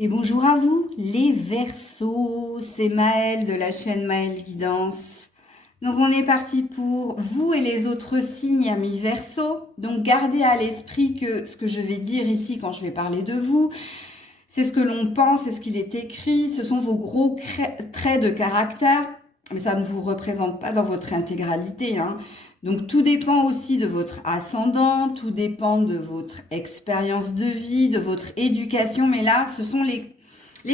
Et bonjour à vous, les Verseaux, c'est Maëlle de la chaîne Maëlle Guidance. Donc on est parti pour vous et les autres signes amis Verseaux. Donc gardez à l'esprit que ce que je vais dire ici quand je vais parler de vous, c'est ce que l'on pense, c'est ce qu'il est écrit, ce sont vos gros traits de caractère, mais ça ne vous représente pas dans votre intégralité, hein. Donc tout dépend aussi de votre ascendant, tout dépend de votre expérience de vie, de votre éducation, mais là, ce sont les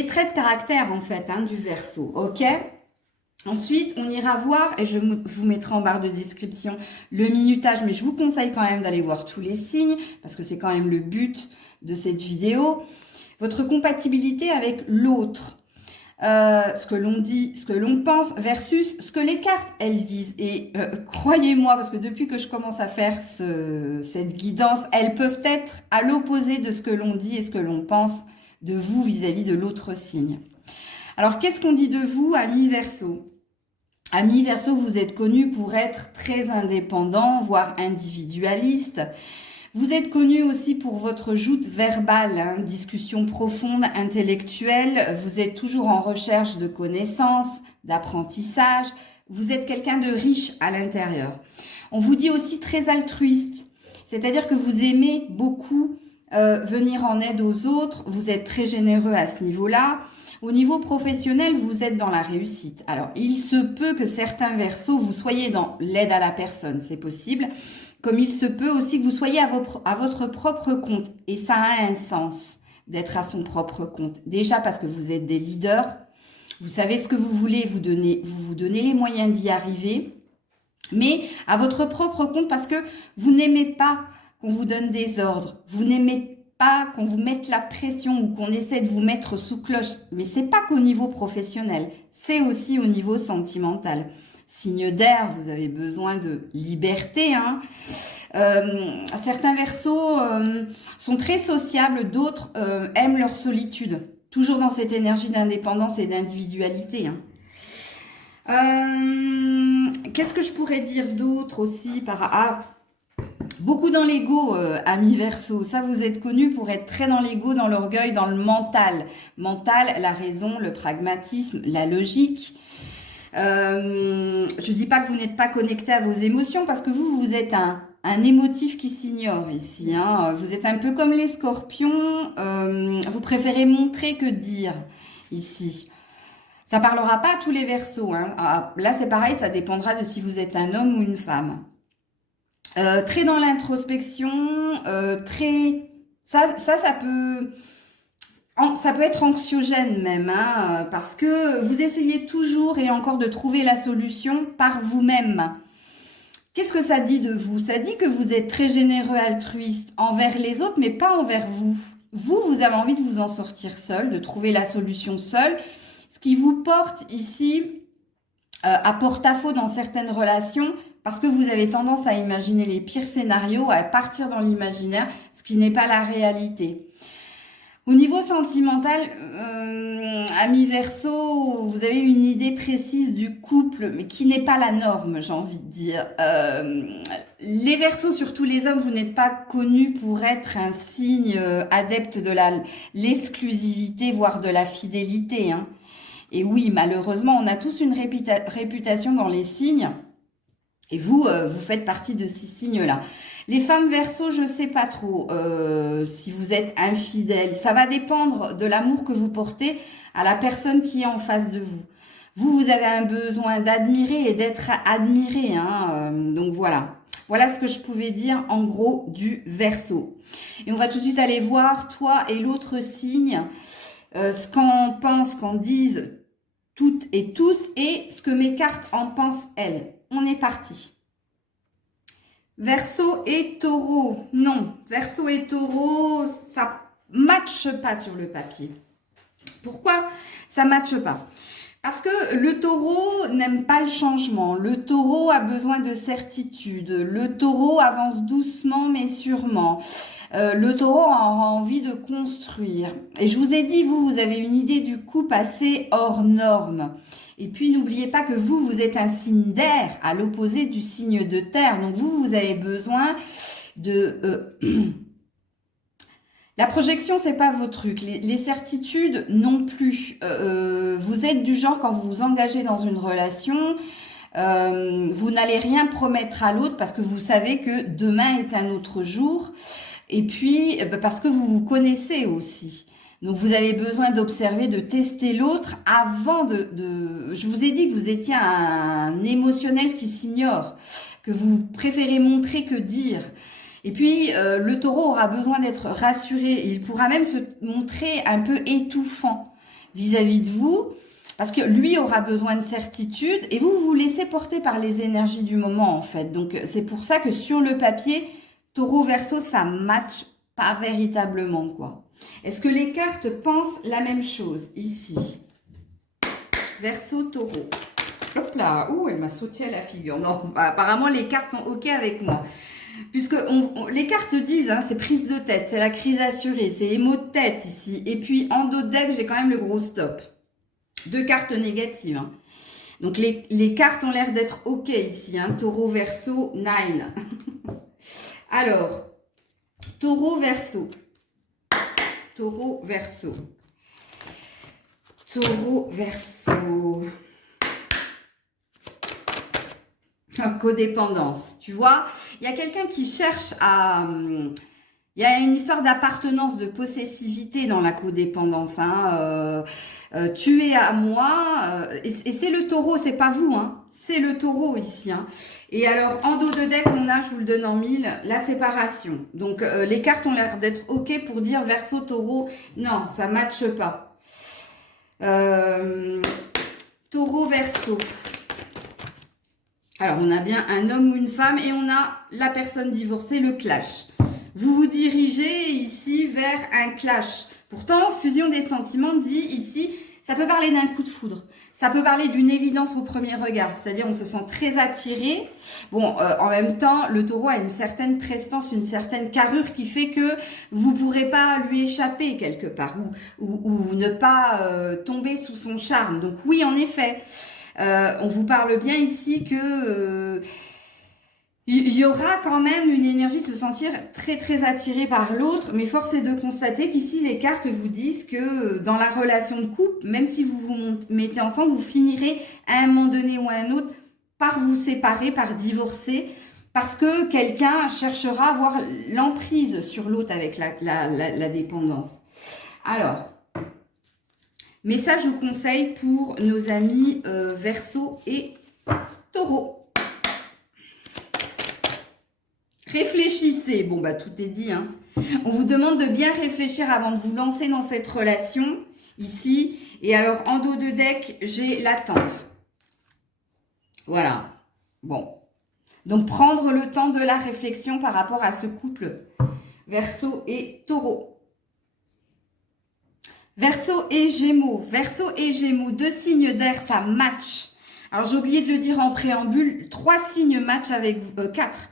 traits de caractère en fait, hein, du Verseau, ok? Ensuite, on ira voir, et je vous mettrai en barre de description le minutage, mais je vous conseille quand même d'aller voir tous les signes, parce que c'est quand même le but de cette vidéo. Votre compatibilité avec l'autre. Ce que l'on dit, ce que l'on pense versus ce que les cartes, elles disent. Et croyez-moi, parce que depuis que je commence à faire cette guidance, elles peuvent être à l'opposé de ce que l'on dit et ce que l'on pense de vous vis-à-vis de l'autre signe. Alors, qu'est-ce qu'on dit de vous, amis Verseau? Amis Verseau, vous êtes connus pour être très indépendants, voire individualistes. Vous êtes connu aussi pour votre joute verbale, hein, discussion profonde, intellectuelle. Vous êtes toujours en recherche de connaissances, d'apprentissage. Vous êtes quelqu'un de riche à l'intérieur. On vous dit aussi très altruiste, c'est-à-dire que vous aimez beaucoup venir en aide aux autres. Vous êtes très généreux à ce niveau-là. Au niveau professionnel, vous êtes dans la réussite. Alors, il se peut que certains Verseaux, vous soyez dans l'aide à la personne, c'est possible. Comme il se peut aussi que vous soyez à votre propre compte. Et ça a un sens d'être à son propre compte. Déjà parce que vous êtes des leaders. Vous savez ce que vous voulez, vous vous donnez les moyens d'y arriver. Mais à votre propre compte parce que vous n'aimez pas qu'on vous donne des ordres. Vous n'aimez pas qu'on vous mette la pression ou qu'on essaie de vous mettre sous cloche. Mais c'est pas qu'au niveau professionnel. C'est aussi au niveau sentimental. Signe d'air, vous avez besoin de liberté, hein. Certains Verseaux sont très sociables, d'autres aiment leur solitude. Toujours dans cette énergie d'indépendance et d'individualité, hein. Qu'est-ce que je pourrais dire d'autre aussi beaucoup dans l'ego, amis Verseau. Ça, vous êtes connus pour être très dans l'ego, dans l'orgueil, dans le mental. Mental, la raison, le pragmatisme, la logique. Je dis pas que vous n'êtes pas connecté à vos émotions parce que vous êtes un émotif qui s'ignore ici, hein. Vous êtes un peu comme les scorpions, vous préférez montrer que dire ici. Ça parlera pas à tous les Verseaux, hein. Là c'est pareil, ça dépendra de si vous êtes un homme ou une femme. Très dans l'introspection, ça peut être anxiogène même, hein, parce que vous essayez toujours et encore de trouver la solution par vous-même. Qu'est-ce que ça dit de vous? Ça dit que vous êtes très généreux, altruiste envers les autres, mais pas envers vous. Vous avez envie de vous en sortir seul, de trouver la solution seul, ce qui vous porte ici à porte-à-faux dans certaines relations, parce que vous avez tendance à imaginer les pires scénarios, à partir dans l'imaginaire, ce qui n'est pas la réalité. Au niveau sentimental, amis Verseau, vous avez une idée précise du couple, mais qui n'est pas la norme, j'ai envie de dire. Les Verseaux, surtout les hommes, vous n'êtes pas connus pour être un signe adepte de l'exclusivité, voire de la fidélité, hein. Et oui, malheureusement, on a tous une réputation dans les signes. Et vous faites partie de ces signes-là. Les femmes Verseau, je sais pas trop si vous êtes infidèles. Ça va dépendre de l'amour que vous portez à la personne qui est en face de vous. Vous avez un besoin d'admirer et d'être admiré, hein. Donc voilà. Voilà ce que je pouvais dire en gros du Verseau. Et on va tout de suite aller voir toi et l'autre signe, ce qu'en pensent, qu'en disent toutes et tous et ce que mes cartes en pensent elles. On est parti. Verseau et Taureau. Non, Verseau et Taureau, ça matche pas sur le papier. Pourquoi ça matche pas? Parce que le Taureau n'aime pas le changement. Le Taureau a besoin de certitude. Le Taureau avance doucement mais sûrement. Le Taureau a envie de construire. Et je vous ai dit, vous avez une idée du couple assez hors norme. Et puis, n'oubliez pas que vous êtes un signe d'air, à l'opposé du signe de terre. Donc, vous avez besoin de La projection, c'est pas votre truc. Les certitudes non plus. Vous êtes du genre, quand vous vous engagez dans une relation, vous n'allez rien promettre à l'autre parce que vous savez que demain est un autre jour. Et puis, parce que vous vous connaissez aussi. Donc, vous avez besoin d'observer, de tester l'autre avant de... Je vous ai dit que vous étiez un émotionnel qui s'ignore, que vous préférez montrer que dire. Et puis, le taureau aura besoin d'être rassuré. Il pourra même se montrer un peu étouffant vis-à-vis de vous, parce que lui aura besoin de certitude, et vous vous laissez porter par les énergies du moment, en fait. Donc, c'est pour ça que sur le papier, taureau, verseau, ça matche pas véritablement, quoi. Est-ce que les cartes pensent la même chose, ici? Verseau, taureau. Hop là, ouh, elle m'a sauté à la figure. Non, bah, apparemment, les cartes sont OK avec moi. Puisque les cartes disent, hein, c'est prise de tête, c'est la crise assurée, c'est émo de tête ici. Et puis en dos de deck, j'ai quand même le gros stop. 2 cartes négatives. Hein. Donc les cartes ont l'air d'être OK ici. Hein. Taureau, verseau, 9. Alors, taureau, verseau. Taureau, verseau. Taureau, verseau. Codépendance, tu vois, il y a quelqu'un qui cherche à... Il y a une histoire d'appartenance, de possessivité dans la codépendance. Hein. Tu es à moi, et c'est le taureau, c'est pas vous, hein. C'est le taureau ici. Hein. Et alors, en dos de deck, on a, je vous le donne en 1000, la séparation. Donc, les cartes ont l'air d'être OK pour dire verseau, taureau. Non, ça ne matche pas. Taureau, verseau. Alors, on a bien un homme ou une femme et on a la personne divorcée, le clash. Vous vous dirigez ici vers un clash. Pourtant, fusion des sentiments dit ici, ça peut parler d'un coup de foudre. Ça peut parler d'une évidence au premier regard. C'est-à-dire, on se sent très attiré. Bon, en même temps, le taureau a une certaine prestance, une certaine carrure qui fait que vous ne pourrez pas lui échapper quelque part ou ne pas tomber sous son charme. Donc oui, en effet... on vous parle bien ici que il y aura quand même une énergie de se sentir très très attiré par l'autre, mais force est de constater qu'ici les cartes vous disent que dans la relation de couple, même si vous vous mettez ensemble, vous finirez à un moment donné ou à un autre par vous séparer, par divorcer, parce que quelqu'un cherchera à avoir l'emprise sur l'autre avec la dépendance. Alors... Mais ça, je vous conseille pour nos amis Verseau et Taureau. Réfléchissez. Bon, bah, tout est dit. Hein. On vous demande de bien réfléchir avant de vous lancer dans cette relation, ici. Et alors, en dos de deck, j'ai l'attente. Voilà. Bon. Donc, prendre le temps de la réflexion par rapport à ce couple Verseau et Taureau. Verseau et Gémeaux. Verseau et Gémeaux, 2 signes d'air, ça match. Alors, j'ai oublié de le dire en préambule, 3 signes match avec 4.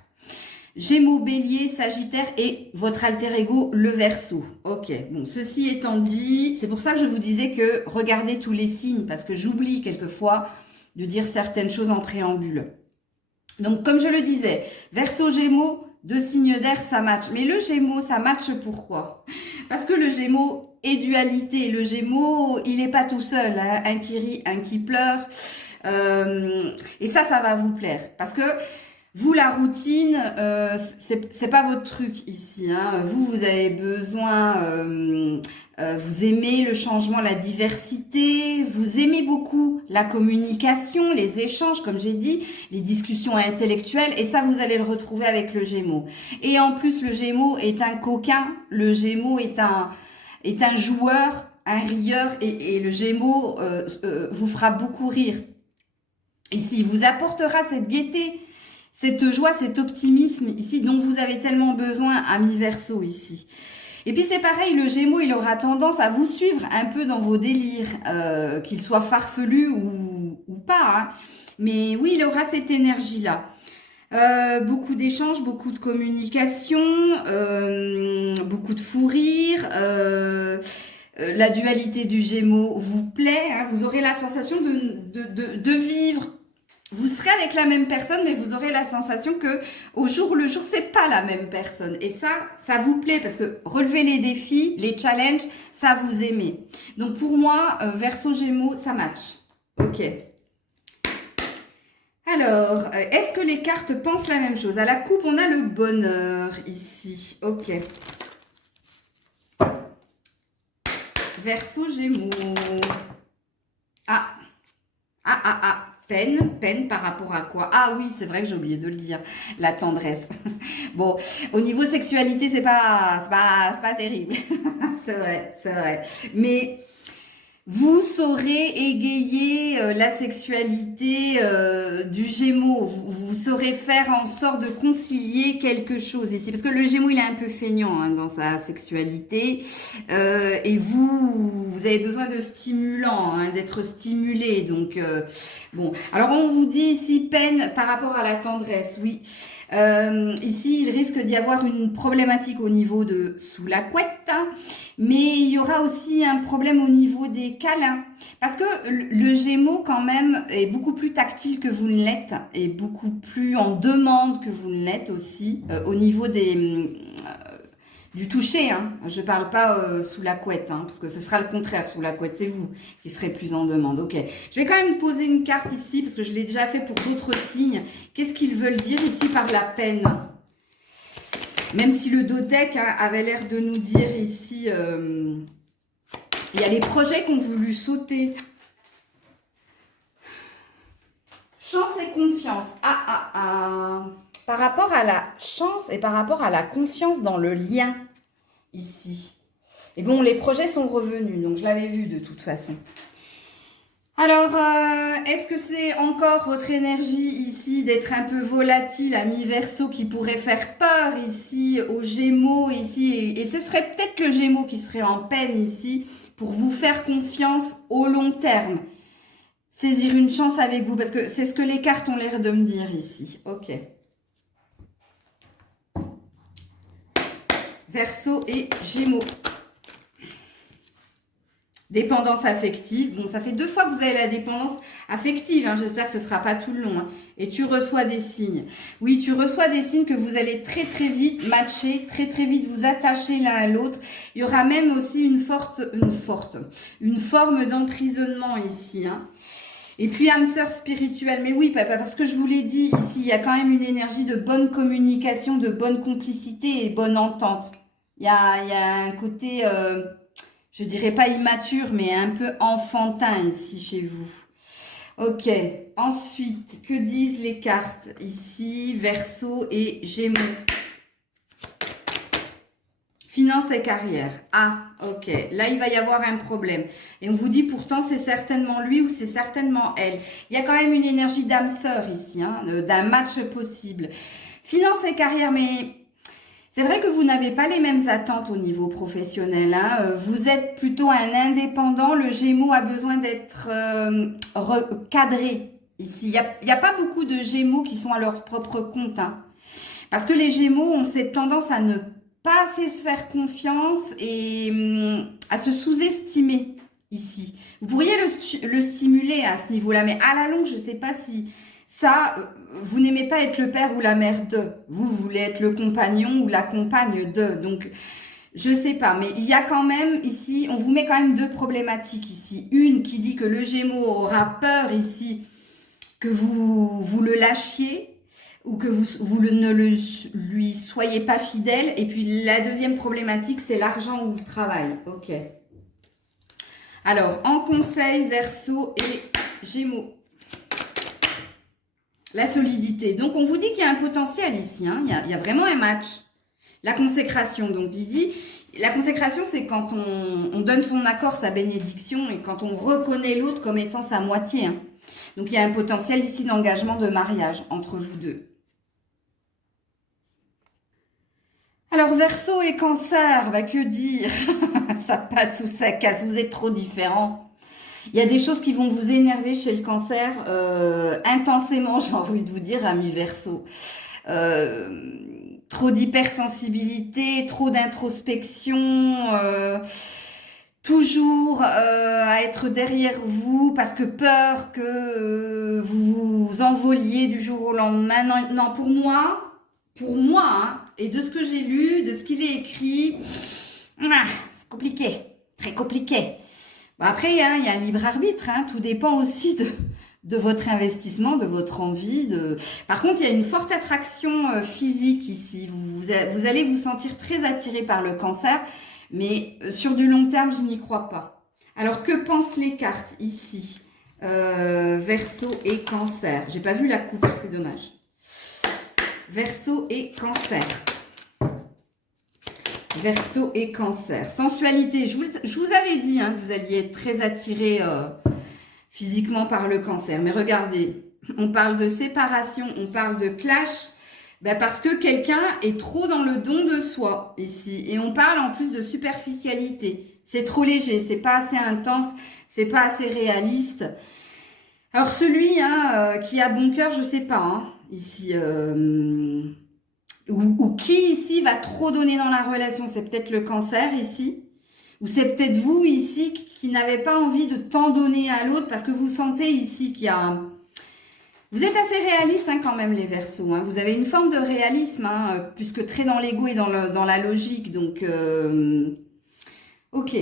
Gémeaux, Bélier, Sagittaire et votre alter ego, le Verseau. Ok, bon, ceci étant dit, c'est pour ça que je vous disais que regardez tous les signes, parce que j'oublie quelquefois de dire certaines choses en préambule. Donc, comme je le disais, Verseau, Gémeaux, 2 signes d'air, ça match. Mais le Gémeaux, ça match pourquoi? Parce que le Gémeaux et dualité. Le Gémeaux, il n'est pas tout seul, hein. Un qui rit, un qui pleure. Et ça va vous plaire. Parce que vous, la routine, c'est pas votre truc ici. Hein. Vous avez besoin, vous aimez le changement, la diversité. Vous aimez beaucoup la communication, les échanges, comme j'ai dit, les discussions intellectuelles. Et ça, vous allez le retrouver avec le Gémeaux. Et en plus, le Gémeaux est un coquin. Le Gémeaux est un joueur, un rieur, et le Gémeaux vous fera beaucoup rire. Ici, il vous apportera cette gaieté, cette joie, cet optimisme ici dont vous avez tellement besoin, ami Verseau ici. Et puis c'est pareil, le Gémeaux, il aura tendance à vous suivre un peu dans vos délires, qu'ils soient farfelus ou pas. Hein. Mais oui, il aura cette énergie-là. Beaucoup d'échanges, beaucoup de communication, beaucoup de fou rire. La dualité du Gémeaux vous plaît. Hein, vous aurez la sensation de vivre vous serez avec la même personne, mais vous aurez la sensation que au jour le jour, c'est pas la même personne. Et ça vous plaît parce que relever les défis, les challenges, ça vous aimez. Donc pour moi, Verseau Gémeaux, ça match. Ok. Alors, est-ce que les cartes pensent la même chose? À la coupe, on a le bonheur ici. Ok. Verseau Gémeaux. Ah. Peine par rapport à quoi? Ah oui, c'est vrai que j'ai oublié de le dire. La tendresse. Bon, au niveau sexualité, c'est pas terrible. C'est vrai, c'est vrai. Mais vous saurez égayer la sexualité du Gémeaux. Vous saurez faire en sorte de concilier quelque chose ici. Parce que le Gémeaux, il est un peu feignant hein, dans sa sexualité. Et vous avez besoin de stimulants, hein, d'être stimulé. Donc, bon. Alors, on vous dit ici peine par rapport à la tendresse. Oui. Ici, il risque d'y avoir une problématique au niveau de sous la couette, hein, mais il y aura aussi un problème au niveau des câlins. Parce que le Gémeaux, quand même, est beaucoup plus tactile que vous ne l'êtes et beaucoup plus en demande que vous ne l'êtes aussi au niveau du toucher. Hein. Je ne parle pas sous la couette, hein, parce que ce sera le contraire. Sous la couette, c'est vous qui serez plus en demande. Ok. Je vais quand même poser une carte ici, parce que je l'ai déjà fait pour d'autres signes. Qu'est-ce qu'ils veulent dire ici par la peine? Même si le deck hein, avait l'air de nous dire ici, il y a les projets qui ont voulu sauter. Chance et confiance. Par rapport à la chance et par rapport à la confiance dans le lien, ici. Et bon, les projets sont revenus, donc je l'avais vu de toute façon. Alors, est-ce que c'est encore votre énergie ici d'être un peu volatile à mi-verso qui pourrait faire peur ici aux Gémeaux ici et ce serait peut-être le Gémeaux qui serait en peine ici pour vous faire confiance au long terme. Saisir une chance avec vous parce que c'est ce que les cartes ont l'air de me dire ici. Ok. Verseau et Gémeaux. Dépendance affective. Bon, ça fait 2 fois que vous avez la dépendance affective. Hein. J'espère que ce ne sera pas tout le long. Hein. Et tu reçois des signes. Oui, tu reçois des signes que vous allez très très vite matcher, très très vite vous attacher l'un à l'autre. Il y aura même aussi une forme d'emprisonnement ici. Hein. Et puis âme sœur spirituelle. Mais oui, papa, parce que je vous l'ai dit ici, il y a quand même une énergie de bonne communication, de bonne complicité et bonne entente. Il y a un côté... je dirais pas immature, mais un peu enfantin ici chez vous. Ok. Ensuite, que disent les cartes ici? Verseau et Gémeaux. Finance et carrière. Ah, ok. Là, il va y avoir un problème. Et on vous dit pourtant, c'est certainement lui ou c'est certainement elle. Il y a quand même une énergie d'âme sœur ici, hein, d'un match possible. Finance et carrière, mais... C'est vrai que vous n'avez pas les mêmes attentes au niveau professionnel. Hein. Vous êtes plutôt un indépendant. Le Gémeaux a besoin d'être cadré ici. Il n'y a pas beaucoup de Gémeaux qui sont à leur propre compte. Hein. Parce que les Gémeaux ont cette tendance à ne pas assez se faire confiance et à se sous-estimer ici. Vous pourriez le stimuler à ce niveau-là, mais à la longue, je ne sais pas si... Ça, vous n'aimez pas être le père ou la mère de. Vous voulez être le compagnon ou la compagne de. Donc, je sais pas. Mais il y a quand même ici, on vous met quand même 2 problématiques ici. Une qui dit que le Gémeaux aura peur ici que vous le lâchiez ou que vous ne lui soyez pas fidèle. Et puis, la deuxième problématique, c'est l'argent ou le travail. Ok. Alors, en conseil, Verseau et Gémeaux. La solidité. Donc, on vous dit qu'il y a un potentiel ici. Hein. Il y a vraiment un match. La consécration. Donc, il dit, la consécration, c'est quand on donne son accord, sa bénédiction, et quand on reconnaît l'autre comme étant sa moitié. Hein. Donc, il y a un potentiel ici d'engagement, de mariage entre vous deux. Alors, Verseau et Cancer, bah, que dire? Ça passe ou ça casse. Vous êtes trop différents. Il y a des choses qui vont vous énerver chez le Cancer intensément, j'ai envie de vous dire, ami Verseau. Trop d'hypersensibilité, trop d'introspection, toujours à être derrière vous parce que peur que vous vous envoliez du jour au lendemain. Non, non, pour moi, hein, et de ce que j'ai lu, de ce qu'il est écrit, compliqué, très compliqué. Bon, après, hein, il y a un libre arbitre, hein, tout dépend aussi de votre investissement, de votre envie. Par contre, il y a une forte attraction physique ici. Vous allez vous sentir très attiré par le cancer, mais sur du long terme, je n'y crois pas. Alors, que pensent les cartes ici? Verseau et cancer. J'ai pas vu la coupe, c'est dommage. Verseau et cancer. Verseau et cancer. Sensualité. Je vous avais dit hein, que vous alliez être très attiré physiquement par le cancer. Mais regardez, on parle de séparation, on parle de clash, ben parce que quelqu'un est trop dans le don de soi ici. Et on parle en plus de superficialité. C'est trop léger, c'est pas assez intense, c'est pas assez réaliste. Alors celui hein, qui a bon cœur, je sais pas, hein, ici... Ou qui ici va trop donner dans la relation? C'est peut-être le cancer ici. Ou c'est peut-être vous ici qui n'avez pas envie de tant donner à l'autre parce que vous sentez ici qu'il y a... Vous êtes assez réaliste hein, quand même les Verseaux. Hein. Vous avez une forme de réalisme, hein, puisque très dans l'ego et dans la logique. Donc, ok.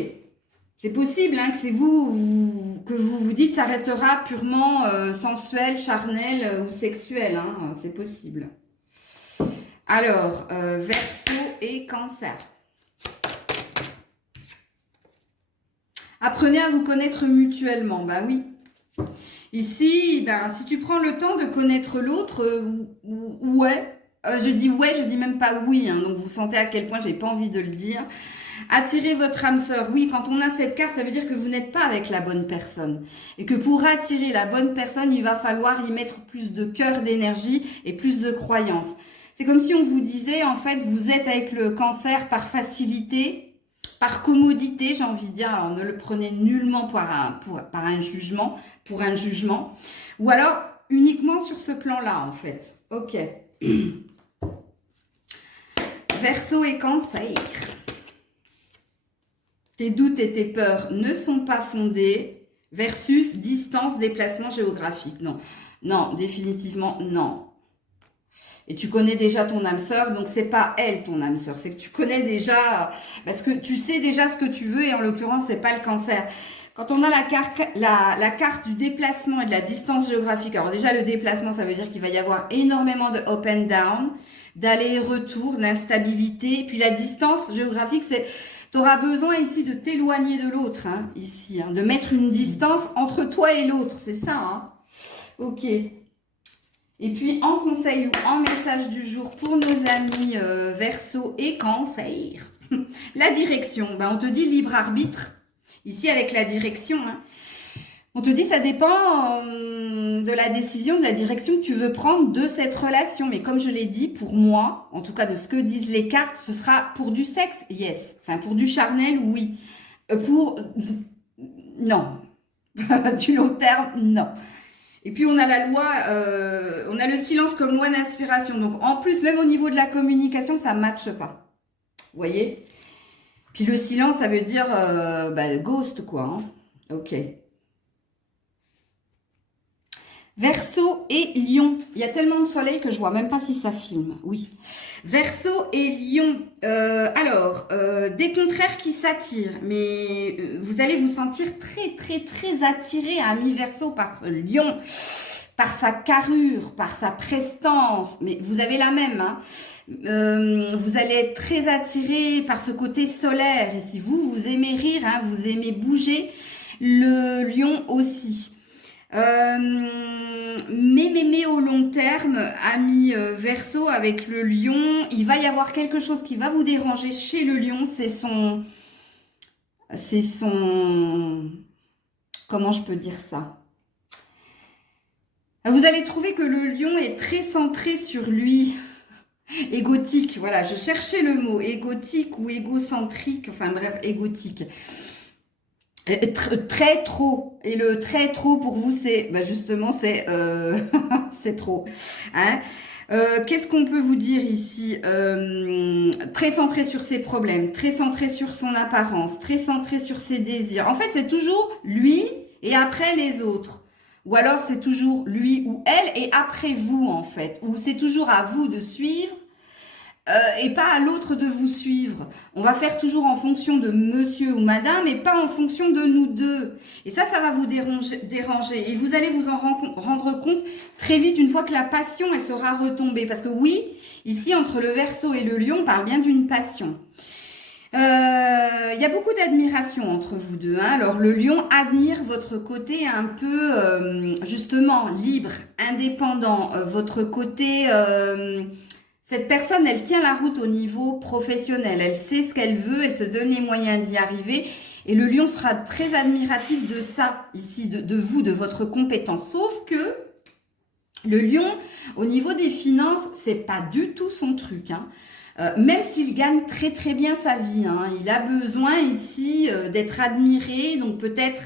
C'est possible hein, que c'est que vous vous dites ça restera purement sensuel, charnel ou sexuel. Hein. C'est possible. Alors, Verseau et Cancer. Apprenez à vous connaître mutuellement. Bah oui. Ici, ben, si tu prends le temps de connaître l'autre, ouais. Je dis ouais, je dis même pas oui. Hein, donc, vous sentez à quel point j'ai pas envie de le dire. Attirez votre âme sœur. Oui, quand on a cette carte, ça veut dire que vous n'êtes pas avec la bonne personne. Et que pour attirer la bonne personne, il va falloir y mettre plus de cœur, d'énergie et plus de croyance. C'est comme si on vous disait, en fait, vous êtes avec le cancer par facilité, par commodité, j'ai envie de dire. Alors, ne le prenez nullement par un jugement, pour un jugement. Ou alors, uniquement sur ce plan-là, en fait. Ok. Verseau et cancer. Tes doutes et tes peurs ne sont pas fondés versus distance, déplacement géographique. Non, non, définitivement, non. Et tu connais déjà ton âme sœur, donc c'est pas elle ton âme sœur, c'est que tu connais déjà, parce que tu sais déjà ce que tu veux et en l'occurrence c'est pas le cancer. Quand on a la carte du déplacement et de la distance géographique, alors déjà le déplacement ça veut dire qu'il va y avoir énormément de up and down, d'aller et retour, d'instabilité, puis la distance géographique c'est, tu auras besoin ici de t'éloigner de l'autre, hein, ici, hein, de mettre une distance entre toi et l'autre, c'est ça, hein. Ok. Et puis, en conseil ou en message du jour pour nos amis Verseau et Cancer, la direction. Ben, on te dit libre arbitre, ici avec la direction. Hein. On te dit ça dépend de la décision, de la direction que tu veux prendre de cette relation. Mais comme je l'ai dit, pour moi, en tout cas de ce que disent les cartes, ce sera pour du sexe, yes. Enfin, pour du charnel, oui. Non. Du long terme, non. Et puis, on a la loi, on a le silence comme loi d'inspiration. Donc, en plus, même au niveau de la communication, ça ne matche pas. Vous voyez? Puis, le silence, ça veut dire ghost, quoi. Hein. Ok. Verseau et Lion. Il y a tellement de soleil que je vois même pas si ça filme. Oui. Verseau et Lion. Des contraires qui s'attirent. Mais vous allez vous sentir très, très, très attiré à mi-verseau par ce Lion. Par sa carrure, par sa prestance. Mais vous avez la même. Hein. Vous allez être très attiré par ce côté solaire. Et si vous aimez rire, hein, vous aimez bouger, le Lion aussi. Mais au long terme, ami Verseau, avec le lion, il va y avoir quelque chose qui va vous déranger chez le lion, c'est son, comment je peux dire ça? Vous allez trouver que le lion est très centré sur lui, égotique, voilà, je cherchais le mot, égotique ou égocentrique, enfin bref, égotique. Très trop. Et le très trop pour vous, c'est justement, c'est c'est trop. Hein. Qu'est-ce qu'on peut vous dire ici? Très centré sur ses problèmes, très centré sur son apparence, très centré sur ses désirs. En fait, c'est toujours lui et après les autres. Ou alors, c'est toujours lui ou elle et après vous, en fait. Ou c'est toujours à vous de suivre et pas à l'autre de vous suivre. On va faire toujours en fonction de monsieur ou madame et pas en fonction de nous deux. Et ça va vous déranger. Et vous allez vous en rendre compte très vite une fois que la passion, elle sera retombée. Parce que oui, ici, entre le Verseau et le Lion, on parle bien d'une passion. Il y a beaucoup d'admiration entre vous deux. Hein. Alors, le Lion admire votre côté un peu, justement, libre, indépendant. Votre côté... Cette personne, elle tient la route au niveau professionnel. Elle sait ce qu'elle veut, elle se donne les moyens d'y arriver. Et le lion sera très admiratif de ça, ici, de vous, de votre compétence. Sauf que le lion, au niveau des finances, c'est pas du tout son truc. Hein. Même s'il gagne très très bien sa vie. Hein. Il a besoin ici d'être admiré, donc peut-être...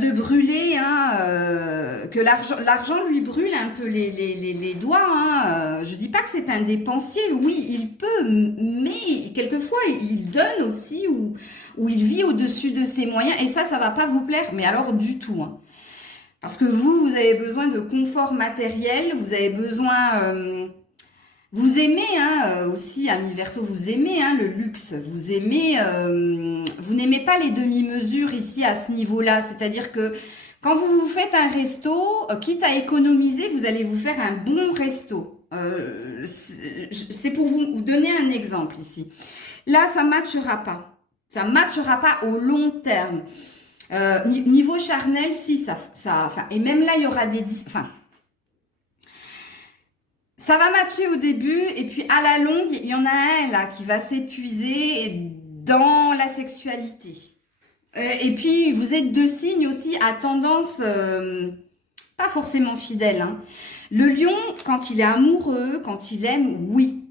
de brûler, hein, que l'argent lui brûle un peu les doigts. Hein. Je dis pas que c'est un dépensier, oui, il peut, mais quelquefois il donne aussi ou il vit au-dessus de ses moyens et ça va pas vous plaire, mais alors du tout. Hein. Parce que vous avez besoin de confort matériel, vous avez besoin... vous aimez hein, aussi, amis Verseau, vous aimez hein, le luxe, vous aimez, vous n'aimez pas les demi-mesures ici à ce niveau-là. C'est-à-dire que quand vous vous faites un resto, quitte à économiser, vous allez vous faire un bon resto. C'est pour vous donner un exemple ici. Là, ça ne matchera pas. Ça ne matchera pas au long terme. Niveau charnel, si, et même là, il y aura des... Ça va matcher au début et puis à la longue, il y en a un là qui va s'épuiser dans la sexualité. Et puis, vous êtes deux signes aussi à tendance pas forcément fidèle. Hein. Le lion, quand il est amoureux, quand il aime, oui.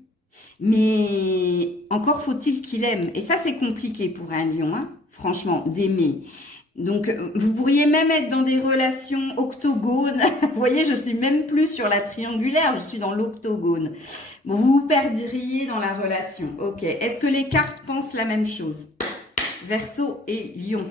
Mais encore faut-il qu'il aime. Et ça, c'est compliqué pour un lion, hein, franchement, d'aimer. Donc, vous pourriez même être dans des relations octogones. Vous voyez, je suis même plus sur la triangulaire, je suis dans l'octogone. Bon, vous vous perdriez dans la relation. Ok. Est-ce que les cartes pensent la même chose? Verseau et Lion.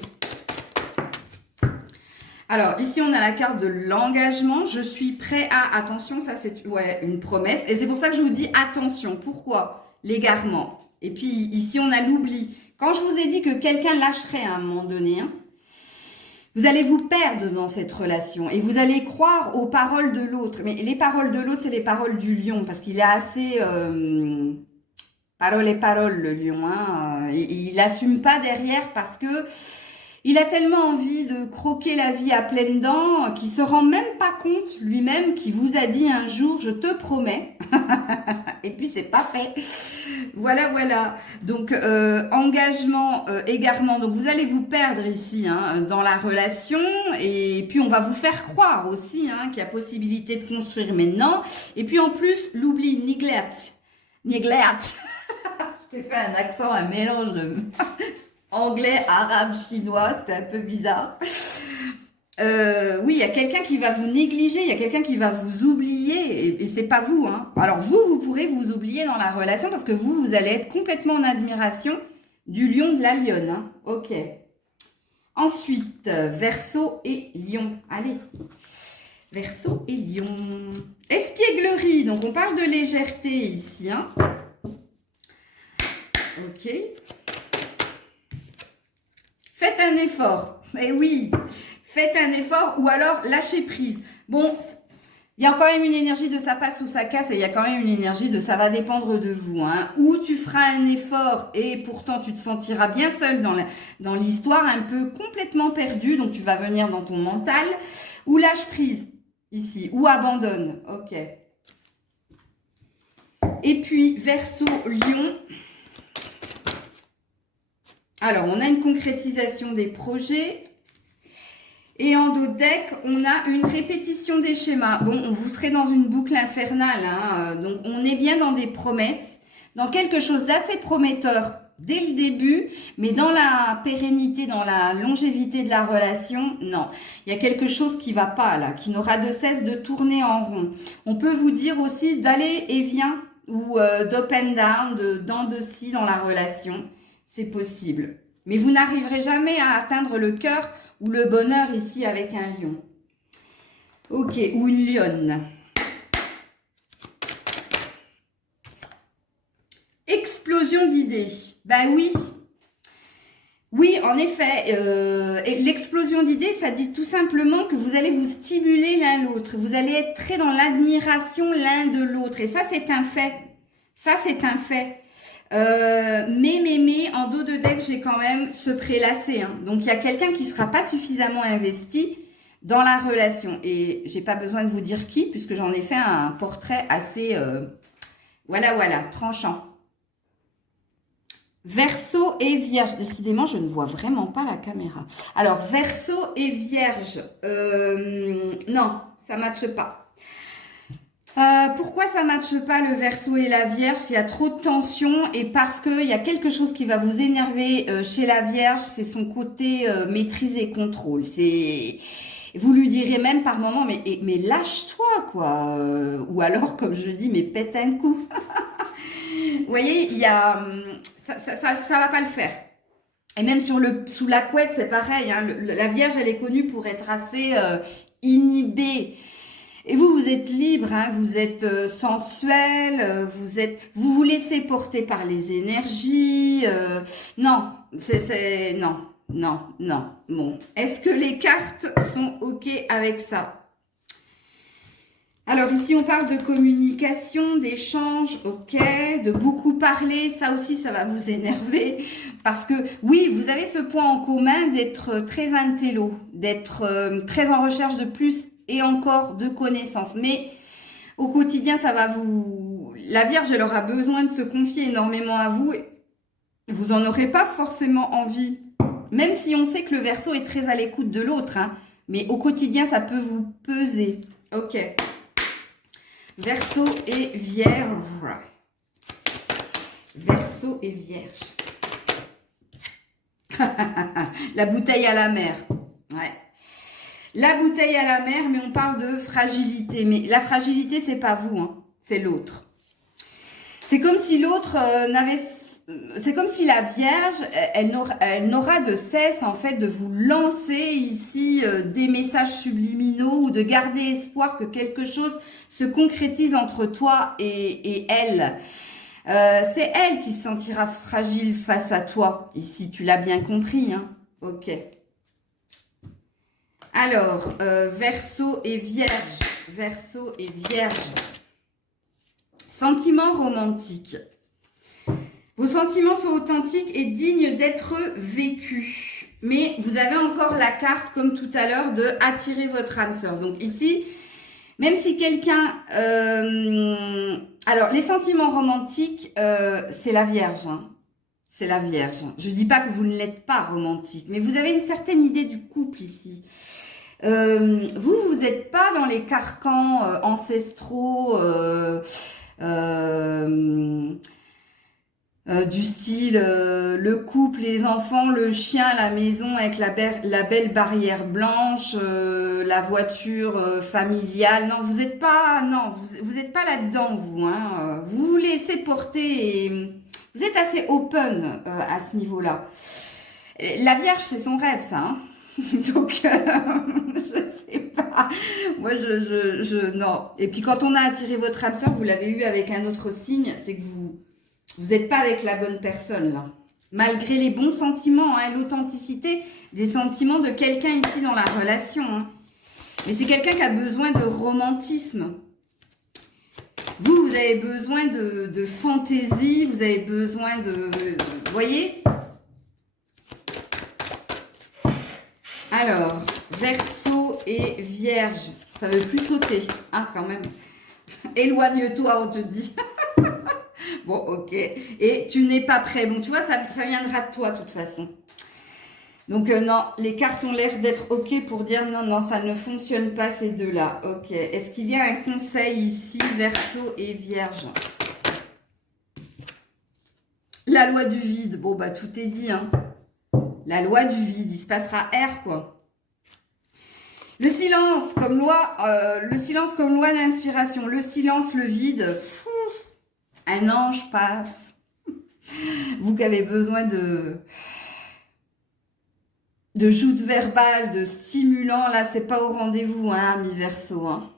Alors, ici, on a la carte de l'engagement. Je suis prêt à... Attention, ça, c'est une promesse. Et c'est pour ça que je vous dis attention. Pourquoi? L'égarement. Et puis, ici, on a l'oubli. Quand je vous ai dit que quelqu'un lâcherait à un moment donné... Hein, vous allez vous perdre dans cette relation et vous allez croire aux paroles de l'autre. Mais les paroles de l'autre, c'est les paroles du lion parce qu'il est assez... parole et parole, le lion. Hein, il n'assume pas derrière parce que il a tellement envie de croquer la vie à pleines dents qu'il se rend même pas compte lui-même qu'il vous a dit un jour, je te promets. Et puis, c'est pas fait. Voilà, voilà. Donc, engagement, égarement. Donc, vous allez vous perdre ici hein, dans la relation. Et puis, on va vous faire croire aussi hein, qu'il y a possibilité de construire maintenant. Et puis, en plus, l'oubli, neglect. Neglect. J'ai fait un accent, un mélange de anglais, arabe, chinois. C'était un peu bizarre. Oui, il y a quelqu'un qui va vous négliger, il y a quelqu'un qui va vous oublier et c'est pas vous. Hein. Alors vous pourrez vous oublier dans la relation parce que vous allez être complètement en admiration du lion de la lionne. Hein. Ok. Ensuite, Verseau et Lion. Allez, Verseau et Lion. Espièglerie, donc on parle de légèreté ici. Hein. Ok. Faites un effort. Eh oui. Faites un effort ou alors lâchez prise. Bon, il y a quand même une énergie de ça passe ou ça casse et il y a quand même une énergie de ça va dépendre de vous. Hein. Ou tu feras un effort et pourtant tu te sentiras bien seul dans l'histoire, un peu complètement perdu. Donc tu vas venir dans ton mental. Ou lâche prise ici. Ou abandonne. Ok. Et puis Verseau, Lion. Alors on a une concrétisation des projets. Et en dos de deck, on a une répétition des schémas. Bon, vous serez dans une boucle infernale. Hein, donc, on est bien dans des promesses, dans quelque chose d'assez prometteur dès le début, mais dans la pérennité, dans la longévité de la relation, non. Il y a quelque chose qui va pas là, qui n'aura de cesse de tourner en rond. On peut vous dire aussi d'aller et vient ou d'up and down, de dents de scie dans la relation. C'est possible. Mais vous n'arriverez jamais à atteindre le cœur ou le bonheur ici avec un lion. Ok, ou une lionne. Explosion d'idées. Ben oui. Oui, en effet. L'explosion d'idées, ça dit tout simplement que vous allez vous stimuler l'un l'autre. Vous allez être très dans l'admiration l'un de l'autre. Et ça, c'est un fait. Ça, c'est un fait. Mais, en dos de deck, j'ai quand même ce prélassé. Hein. Donc, il y a quelqu'un qui ne sera pas suffisamment investi dans la relation. Et j'ai pas besoin de vous dire qui, puisque j'en ai fait un portrait assez, voilà, tranchant. Verseau et Vierge. Décidément, je ne vois vraiment pas la caméra. Alors, Verseau et Vierge. Non, ça ne matche pas. Pourquoi ça ne matche pas le Verseau et la Vierge? Il y a trop de tension et parce qu'il y a quelque chose qui va vous énerver chez la Vierge, c'est son côté maîtrise et contrôle. Vous lui direz même par moment, mais lâche-toi, quoi. Ou alors, comme je dis, mais pète un coup. Vous voyez, il y a... Ça va pas le faire. Et même sous la couette, c'est pareil. Hein, la Vierge, elle est connue pour être assez inhibée. Et vous êtes libre, hein, vous êtes sensuel, vous vous laissez porter par les énergies. Non, non. Bon, est-ce que les cartes sont OK avec ça? Alors ici, on parle de communication, d'échange, ok, de beaucoup parler. Ça aussi, ça va vous énerver parce que oui, vous avez ce point en commun d'être très intello, d'être très en recherche de plus et encore de connaissances. Mais au quotidien, ça va vous... La Vierge, elle aura besoin de se confier énormément à vous. Vous n'en aurez pas forcément envie, même si on sait que le Verseau est très à l'écoute de l'autre. Hein, mais au quotidien, ça peut vous peser. Ok. Verseau et Vierge. Verseau et Vierge. La bouteille à la mer. Ouais. La bouteille à la mer, mais on parle de fragilité. Mais la fragilité, c'est pas vous, hein, c'est l'autre. C'est comme si l'autre n'avait... C'est comme si la Vierge, elle n'aura de cesse en fait de vous lancer ici des messages subliminaux ou de garder espoir que quelque chose se concrétise entre toi et elle. C'est elle qui se sentira fragile face à toi, ici, tu l'as bien compris. Hein. Ok. Alors, Verseau et Vierge. Verseau et Vierge. Sentiments romantiques. Vos sentiments sont authentiques et dignes d'être vécus. Mais vous avez encore la carte, comme tout à l'heure, de attirer votre âme sœur. Donc ici, même si quelqu'un... alors, les sentiments romantiques, c'est la Vierge. Hein. C'est la Vierge. Je ne dis pas que vous ne l'êtes pas romantique, mais vous avez une certaine idée du couple ici. Vous n'êtes pas dans les carcans ancestraux... du style le couple, les enfants, le chien, la maison avec la belle barrière blanche, la voiture familiale. Non, vous n'êtes pas, vous êtes pas là-dedans, vous. Hein. Vous vous laissez porter et vous êtes assez open à ce niveau-là. La Vierge, c'est son rêve, ça. Hein. Donc, je sais pas. Moi, non. Et puis, quand on a attiré votre âme sœur, vous l'avez eu avec un autre signe, c'est que vous n'êtes pas avec la bonne personne, là. Malgré les bons sentiments, hein, l'authenticité des sentiments de quelqu'un ici dans la relation. Hein. Mais c'est quelqu'un qui a besoin de romantisme. Vous avez besoin de fantaisie, vous avez besoin de... Vous voyez? Alors, Verseau et Vierge. Ça ne veut plus sauter, hein, quand même. Éloigne-toi, on te dit. Bon, ok. Et tu n'es pas prêt. Bon, tu vois, ça viendra de toi, de toute façon. Donc, non, les cartes ont l'air d'être ok pour dire non, ça ne fonctionne pas, ces deux-là. Ok. Est-ce qu'il y a un conseil ici, Verseau et Vierge? La loi du vide. Bon, bah, tout est dit, hein. La loi du vide, il se passera R, quoi. Le silence comme loi d'inspiration. Le silence, le vide. Un ange passe. Vous qui avez besoin de joutes verbales, de stimulants, là, c'est pas au rendez-vous, hein, mi Verseau, hein.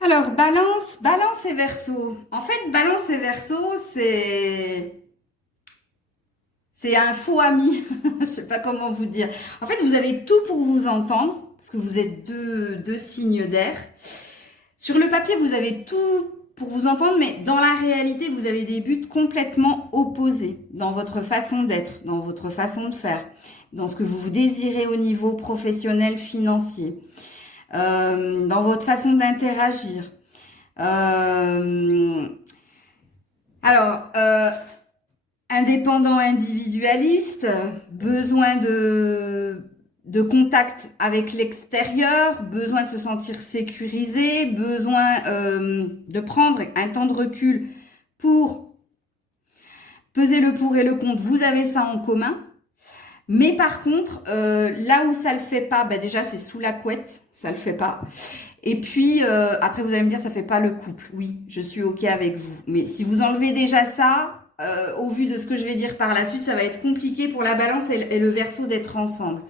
Alors, balance et Verseau. En fait, balance et Verseau, c'est un faux ami. Je sais pas comment vous dire. En fait, vous avez tout pour vous entendre, parce que vous êtes deux signes d'air. Sur le papier, vous avez tout pour vous entendre, mais dans la réalité, vous avez des buts complètement opposés dans votre façon d'être, dans votre façon de faire, dans ce que vous désirez au niveau professionnel, financier, dans votre façon d'interagir. Indépendant, individualiste, besoin de contact avec l'extérieur, besoin de se sentir sécurisé, besoin de prendre un temps de recul pour peser le pour et le contre. Vous avez ça en commun. Mais par contre, là où ça le fait pas, bah déjà c'est sous la couette, ça le fait pas. Et puis après vous allez me dire ça fait pas le couple. Oui, je suis ok avec vous. Mais si vous enlevez déjà ça, au vu de ce que je vais dire par la suite, ça va être compliqué pour la balance et le Verseau d'être ensemble.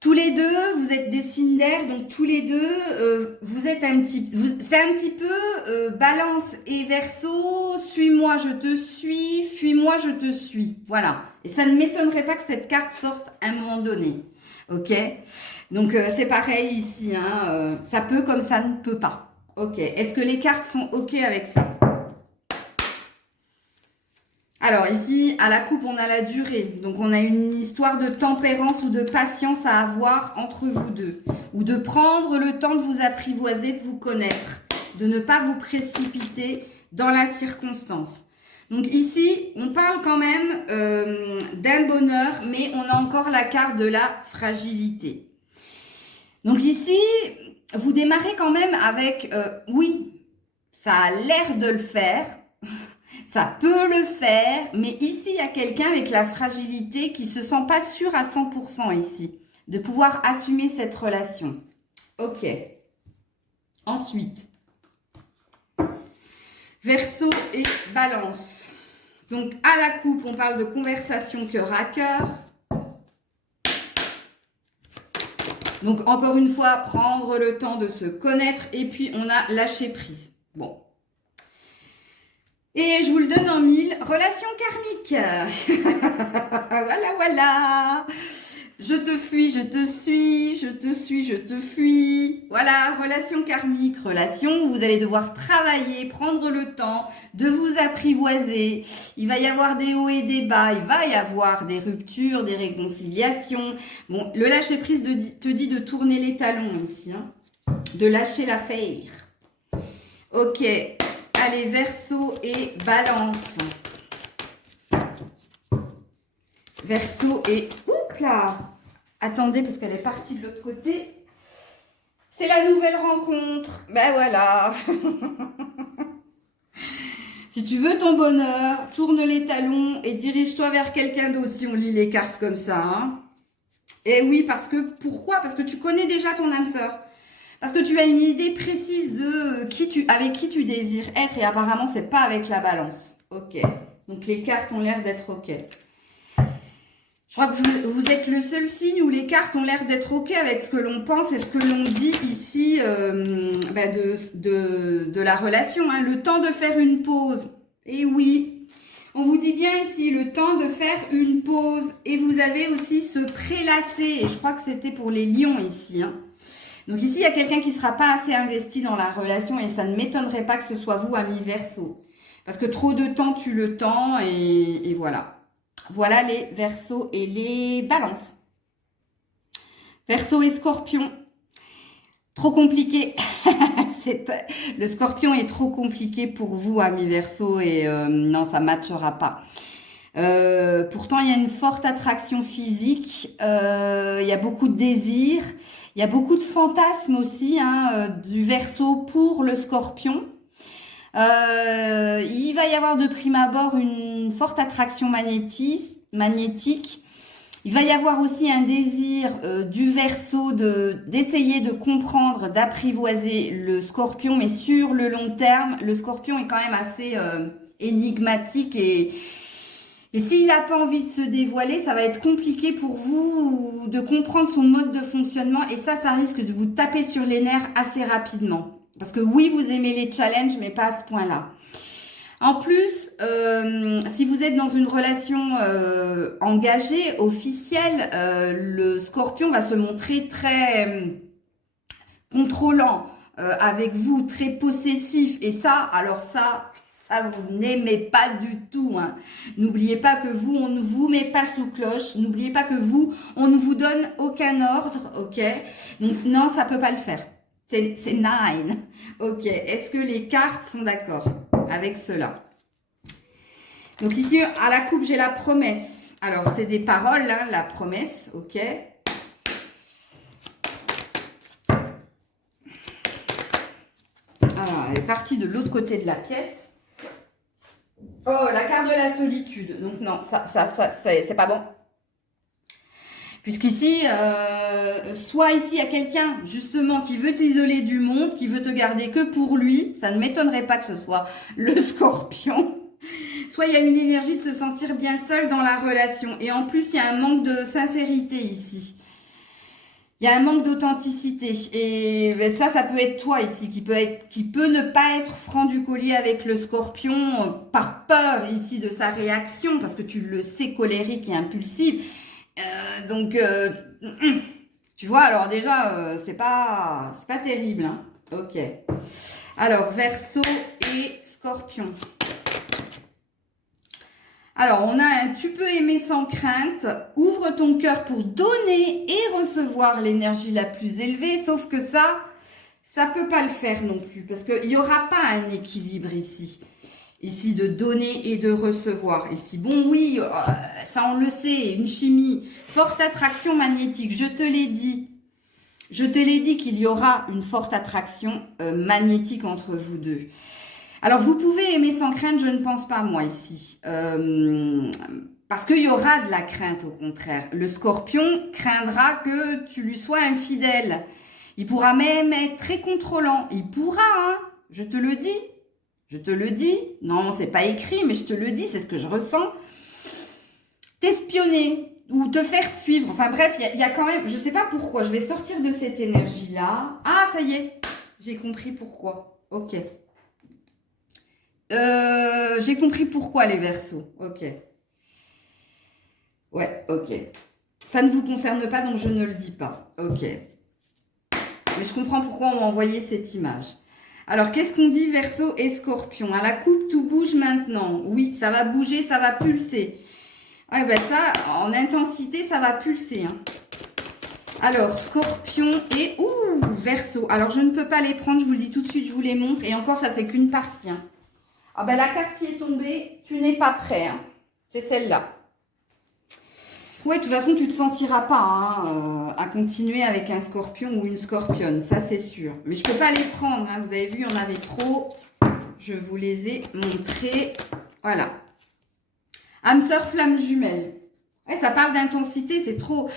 Tous les deux, vous êtes des signes d'air, donc tous les deux, vous êtes c'est un petit peu balance et Verseau, suis-moi, je te suis, fuis-moi, je te suis. Voilà. Et ça ne m'étonnerait pas que cette carte sorte à un moment donné. Ok? Donc, c'est pareil ici. Hein, ça peut comme ça ne peut pas. Ok. Est-ce que les cartes sont ok avec ça? Alors ici, à la coupe, on a la durée. Donc, on a une histoire de tempérance ou de patience à avoir entre vous deux. Ou de prendre le temps de vous apprivoiser, de vous connaître. De ne pas vous précipiter dans la circonstance. Donc ici, on parle quand même d'un bonheur, mais on a encore la carte de la fragilité. Donc ici, vous démarrez quand même avec, oui, ça a l'air de le faire. Ça peut le faire, mais ici, il y a quelqu'un avec la fragilité qui se sent pas sûr à 100% ici, de pouvoir assumer cette relation. Ok. Ensuite, Verseau et Balance. Donc, à la coupe, on parle de conversation cœur à cœur. Donc, encore une fois, prendre le temps de se connaître et puis on a lâché prise. Bon. Et je vous le donne en 1000, relation karmique. Voilà, voilà. Je te fuis, je te suis, je te suis, je te fuis. Voilà, relation karmique, relation où vous allez devoir travailler, prendre le temps de vous apprivoiser. Il va y avoir des hauts et des bas, il va y avoir des ruptures, des réconciliations. Bon, le lâcher-prise te dit de tourner les talons ici, hein, de lâcher l'affaire. Ok. Allez, Verseau et Balance. Verseau et... Oups là! Attendez, parce qu'elle est partie de l'autre côté. C'est la nouvelle rencontre. Ben voilà. Si tu veux ton bonheur, tourne les talons et dirige-toi vers quelqu'un d'autre si on lit les cartes comme ça. Hein. Et oui, parce que... Pourquoi? Parce que tu connais déjà ton âme sœur. Parce que tu as une idée précise de avec qui tu désires être et apparemment, c'est pas avec la balance. Ok. Donc, les cartes ont l'air d'être ok. Je crois que vous êtes le seul signe où les cartes ont l'air d'être ok avec ce que l'on pense et ce que l'on dit ici de la relation. Hein. Le temps de faire une pause. Et oui, on vous dit bien ici le temps de faire une pause. Et vous avez aussi se prélasser. Et je crois que c'était pour les lions ici. Hein. Donc ici, il y a quelqu'un qui ne sera pas assez investi dans la relation et ça ne m'étonnerait pas que ce soit vous, ami Verseau. Parce que trop de temps tue le temps et voilà. Voilà les Verseaux et les Balances. Verseau et Scorpion. Trop compliqué. Le Scorpion est trop compliqué pour vous, ami Verseau, et non, ça ne matchera pas. Pourtant, il y a une forte attraction physique. Il y a beaucoup de désirs. Il y a beaucoup de fantasmes aussi, hein, du Verseau pour le Scorpion. Il va y avoir de prime abord une forte attraction magnétique. Il va y avoir aussi un désir du Verseau d'essayer de comprendre, d'apprivoiser le Scorpion, mais sur le long terme, le Scorpion est quand même assez énigmatique et s'il n'a pas envie de se dévoiler, ça va être compliqué pour vous de comprendre son mode de fonctionnement et ça risque de vous taper sur les nerfs assez rapidement. Parce que oui, vous aimez les challenges, mais pas à ce point-là. En plus, si vous êtes dans une relation engagée, officielle, le Scorpion va se montrer très contrôlant avec vous, très possessif. Et ça, alors ça vous n'aimez pas du tout. Hein. N'oubliez pas que vous, on ne vous met pas sous cloche. N'oubliez pas que vous, on ne vous donne aucun ordre, ok? Donc non, ça peut pas le faire. C'est 9. Ok, est-ce que les cartes sont d'accord avec cela? Donc ici, à la coupe, j'ai la promesse. Alors, c'est des paroles, hein, la promesse, ok? Alors, elle est partie de l'autre côté de la pièce. Oh, la carte de la solitude. Donc non, ça c'est pas bon. Puisqu'ici, soit ici, il y a quelqu'un, justement, qui veut t'isoler du monde, qui veut te garder que pour lui. Ça ne m'étonnerait pas que ce soit le Scorpion. Soit il y a une énergie de se sentir bien seul dans la relation. Et en plus, il y a un manque de sincérité ici. Il y a un manque d'authenticité. Et ça peut être toi ici, qui peut ne pas être franc du collier avec le Scorpion par peur ici de sa réaction, parce que tu le sais, colérique et impulsive. Tu vois, alors déjà, c'est pas terrible. Hein. Ok. Alors, Verseau et Scorpion. Alors, on a un « tu peux aimer sans crainte », ouvre ton cœur pour donner et recevoir l'énergie la plus élevée, sauf que ça peut pas le faire non plus, parce qu'il n'y aura pas un équilibre ici. Ici, de donner et de recevoir. Ici, bon, oui, ça on le sait, une chimie, forte attraction magnétique, je te l'ai dit. Je te l'ai dit qu'il y aura une forte attraction magnétique entre vous deux. Alors, vous pouvez aimer sans crainte, je ne pense pas, moi, ici. Parce qu'il y aura de la crainte, au contraire. Le Scorpion craindra que tu lui sois infidèle. Il pourra même être très contrôlant. Il pourra, hein, je te le dis. Je te le dis. Non, c'est pas écrit, mais je te le dis, c'est ce que je ressens. T'espionner ou te faire suivre. Enfin bref, il y a quand même... Je sais pas pourquoi. Je vais sortir de cette énergie-là. Ah, ça y est. J'ai compris pourquoi. Ok. J'ai compris pourquoi les Verseaux. Ok. Ouais, ok. Ça ne vous concerne pas, donc je ne le dis pas. Ok. Mais je comprends pourquoi on m'a envoyé cette image. Alors, qu'est-ce qu'on dit Verseau et Scorpion? À la coupe, tout bouge maintenant. Oui, ça va bouger, ça va pulser. Ouais, ben ça, en intensité, ça va pulser. Hein. Alors, Scorpion et... Ouh, Verseau. Alors, je ne peux pas les prendre, je vous le dis tout de suite, je vous les montre. Et encore, ça, c'est qu'une partie. Hein. Ah ben, la carte qui est tombée, tu n'es pas prêt. Hein. C'est celle-là. Ouais, de toute façon, tu ne te sentiras pas hein, à continuer avec un Scorpion ou une Scorpionne. Ça, c'est sûr. Mais je ne peux pas les prendre. Hein. Vous avez vu, il y en avait trop. Je vous les ai montrés. Voilà. Âme sœur, flamme jumelle. Ouais, ça parle d'intensité, c'est trop...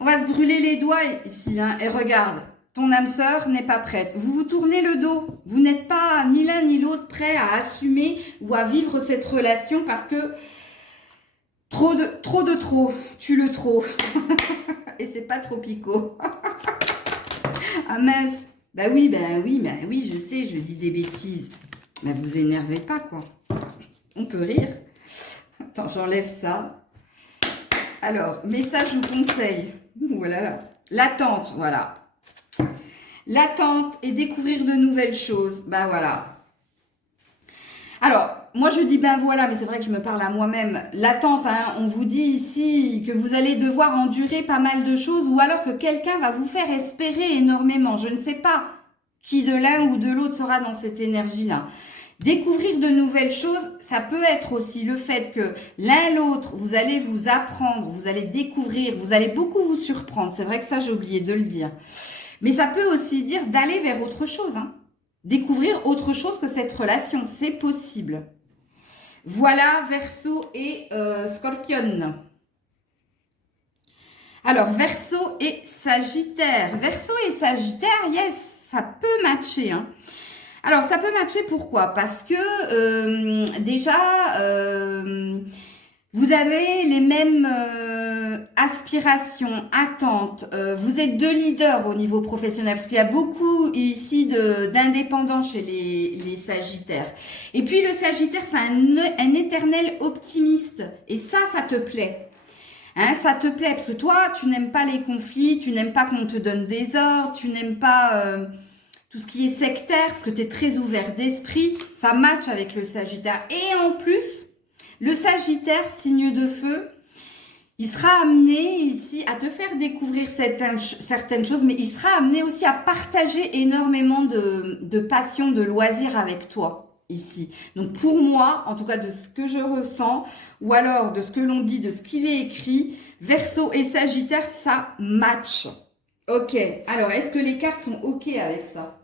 On va se brûler les doigts ici. Hein. Et regarde, ton âme sœur n'est pas prête. Vous vous tournez le dos. Vous n'êtes pas ni l'un ni l'autre prêt à assumer ou à vivre cette relation parce que trop. Tu le trop. Et c'est pas trop picot. Ah mince. Bah oui, je sais, je dis des bêtises. Mais vous énervez pas, quoi. On peut rire. Attends, j'enlève ça. Alors, message ou conseil. Voilà. L'attente, voilà. L'attente et découvrir de nouvelles choses. Ben voilà. Alors, moi je dis ben voilà, mais c'est vrai que je me parle à moi-même. L'attente, hein, on vous dit ici que vous allez devoir endurer pas mal de choses ou alors que quelqu'un va vous faire espérer énormément. Je ne sais pas qui de l'un ou de l'autre sera dans cette énergie-là. Découvrir de nouvelles choses, ça peut être aussi le fait que l'un l'autre, vous allez vous apprendre, vous allez découvrir, vous allez beaucoup vous surprendre. C'est vrai que ça, j'ai oublié de le dire. Mais ça peut aussi dire d'aller vers autre chose. Hein. découvrir autre chose que cette relation. C'est possible. Voilà, Verseau et Scorpion. Alors, Verseau et Sagittaire. Verseau et Sagittaire, yes, ça peut matcher, hein. Alors, ça peut matcher pourquoi? Parce que déjà, vous avez les mêmes aspirations, attentes. Vous êtes deux leaders au niveau professionnel parce qu'il y a beaucoup ici d'indépendants chez les Sagittaires. Et puis, le Sagittaire, c'est un éternel optimiste. Et ça te plaît. Hein, ça te plaît parce que toi, tu n'aimes pas les conflits, tu n'aimes pas qu'on te donne des ordres, tu n'aimes pas tout ce qui est sectaire parce que tu es très ouvert d'esprit. Ça match avec le Sagittaire. Et en plus, le Sagittaire, signe de feu, il sera amené ici à te faire découvrir certaines choses, mais il sera amené aussi à partager énormément de passion, de loisirs avec toi ici. Donc pour moi, en tout cas de ce que je ressens, ou alors de ce que l'on dit, de ce qu'il est écrit, Verseau et Sagittaire, ça match. Ok, alors est-ce que les cartes sont ok avec ça?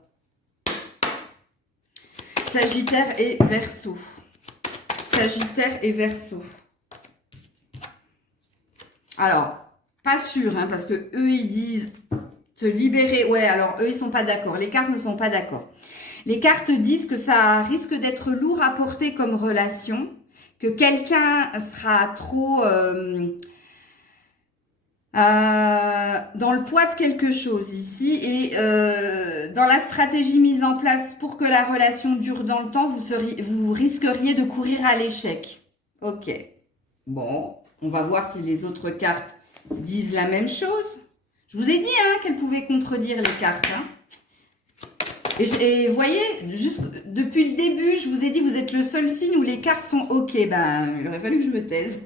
Sagittaire et Verseau. Sagittaire et Verseau. Alors, pas sûr, hein, parce que eux, ils disent te libérer. Ouais, alors eux, ils sont pas d'accord. Les cartes ne sont pas d'accord. Les cartes disent que ça risque d'être lourd à porter comme relation, que quelqu'un sera trop dans le poids de quelque chose ici et dans la stratégie mise en place pour que la relation dure dans le temps, vous risqueriez de courir à l'échec. Ok. Bon, on va voir si les autres cartes disent la même chose. Je vous ai dit hein, qu'elles pouvaient contredire les cartes. Hein. Et vous voyez, juste depuis le début, je vous ai dit, vous êtes le seul signe où les cartes sont ok. Ben, il aurait fallu que je me taise.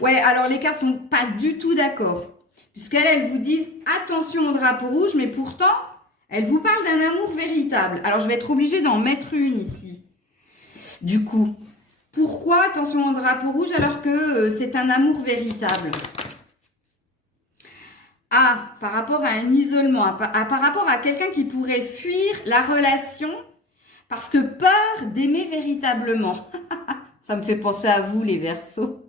Ouais, alors les cartes sont pas du tout d'accord. Puisqu'elles vous disent attention au drapeau rouge, mais pourtant, elles vous parlent d'un amour véritable. Alors, je vais être obligée d'en mettre une ici. Du coup, pourquoi attention au drapeau rouge alors que c'est un amour véritable? Ah, par rapport à un isolement, par rapport à quelqu'un qui pourrait fuir la relation parce que peur d'aimer véritablement. Ça me fait penser à vous, les Verseaux.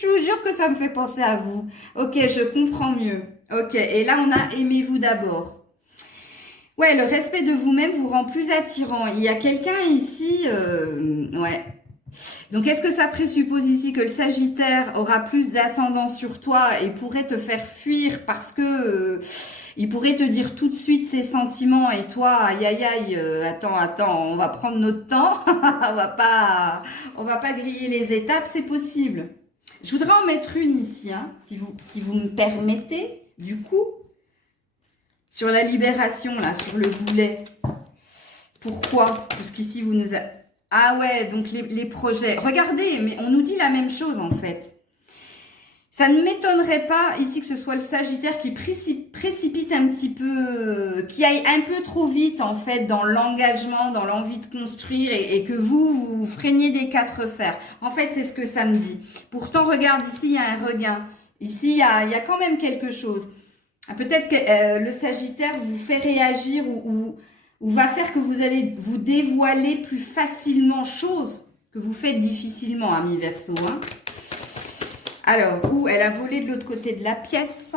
Je vous jure que ça me fait penser à vous. Ok, je comprends mieux. Ok, et là, on a aimez-vous d'abord. Ouais, le respect de vous-même vous rend plus attirant. Il y a quelqu'un ici, ouais. Donc, est-ce que ça présuppose ici que le Sagittaire aura plus d'ascendant sur toi et pourrait te faire fuir parce que il pourrait te dire tout de suite ses sentiments et toi, aïe aïe aïe, attends, on va prendre notre temps, on va pas griller les étapes, c'est possible. Je voudrais en mettre une ici, hein, si vous me permettez, du coup, sur la libération, là, sur le boulet. Pourquoi? Parce qu'ici, vous nous... Ah ouais, donc les projets. Regardez, mais on nous dit la même chose, en fait. Ça ne m'étonnerait pas, ici, que ce soit le Sagittaire qui précipite un petit peu, qui aille un peu trop vite, en fait, dans l'engagement, dans l'envie de construire, et que vous freiniez des quatre fers. En fait, c'est ce que ça me dit. Pourtant, regarde, ici, il y a un regain. Ici, il y a quand même quelque chose. Peut-être que le Sagittaire vous fait réagir ou va faire que vous allez vous dévoiler plus facilement, chose que vous faites difficilement, ami Verseau, hein. Alors, elle a volé de l'autre côté de la pièce.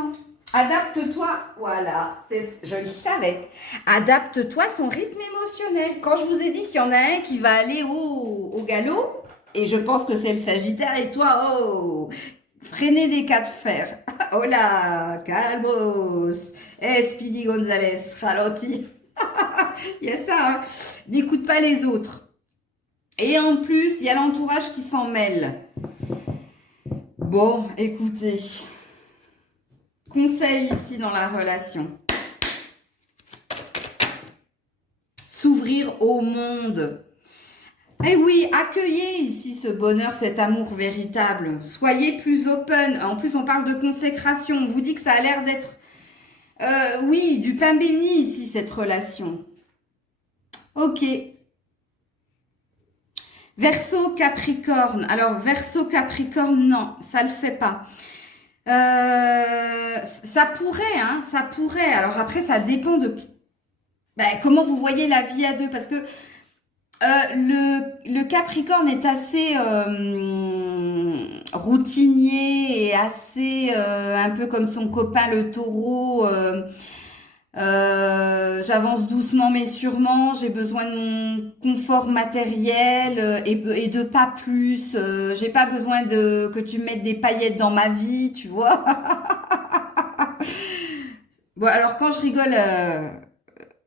Adapte-toi, voilà, je le savais. Adapte-toi à son rythme émotionnel. Quand je vous ai dit qu'il y en a un qui va aller au galop, et je pense que c'est le Sagittaire, et toi, freiner des cas de fer. Oh là, calmos. Speedy Gonzalez, ralenti. Il y a ça, hein. N'écoute pas les autres. Et en plus, il y a l'entourage qui s'en mêle. Bon, écoutez, conseil ici dans la relation. S'ouvrir au monde. Eh oui, accueillez ici ce bonheur, cet amour véritable. Soyez plus open. En plus, on parle de consécration. On vous dit que ça a l'air d'être, oui, du pain béni ici, cette relation. Ok. Verseau, Capricorne. Alors, Verseau, Capricorne, non, ça le fait pas. Ça pourrait, hein, ça pourrait. Alors après, ça dépend de... Ben, comment vous voyez la vie à deux? Parce que le Capricorne est assez routinier et assez un peu comme son copain le Taureau. J'avance doucement mais sûrement. J'ai besoin de mon confort matériel et de pas plus. J'ai pas besoin de que tu mettes des paillettes dans ma vie, tu vois. Bon, alors quand je rigole,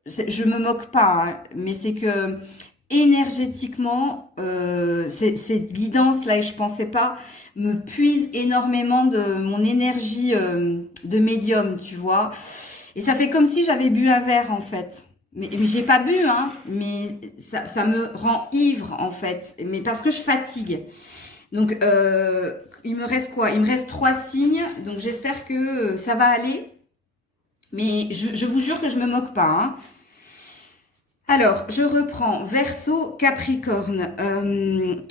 je me moque pas, hein, mais c'est que énergétiquement, cette guidance-là, et je pensais pas, me puise énormément de mon énergie de médium, tu vois. Et ça fait comme si j'avais bu un verre, en fait. Mais j'ai pas bu, hein, mais ça me rend ivre, en fait. Mais parce que je fatigue. Donc, il me reste quoi? Il me reste 3 signes, donc j'espère que ça va aller. Mais je vous jure que je me moque pas, hein. Alors, je reprends Verseau Capricorne.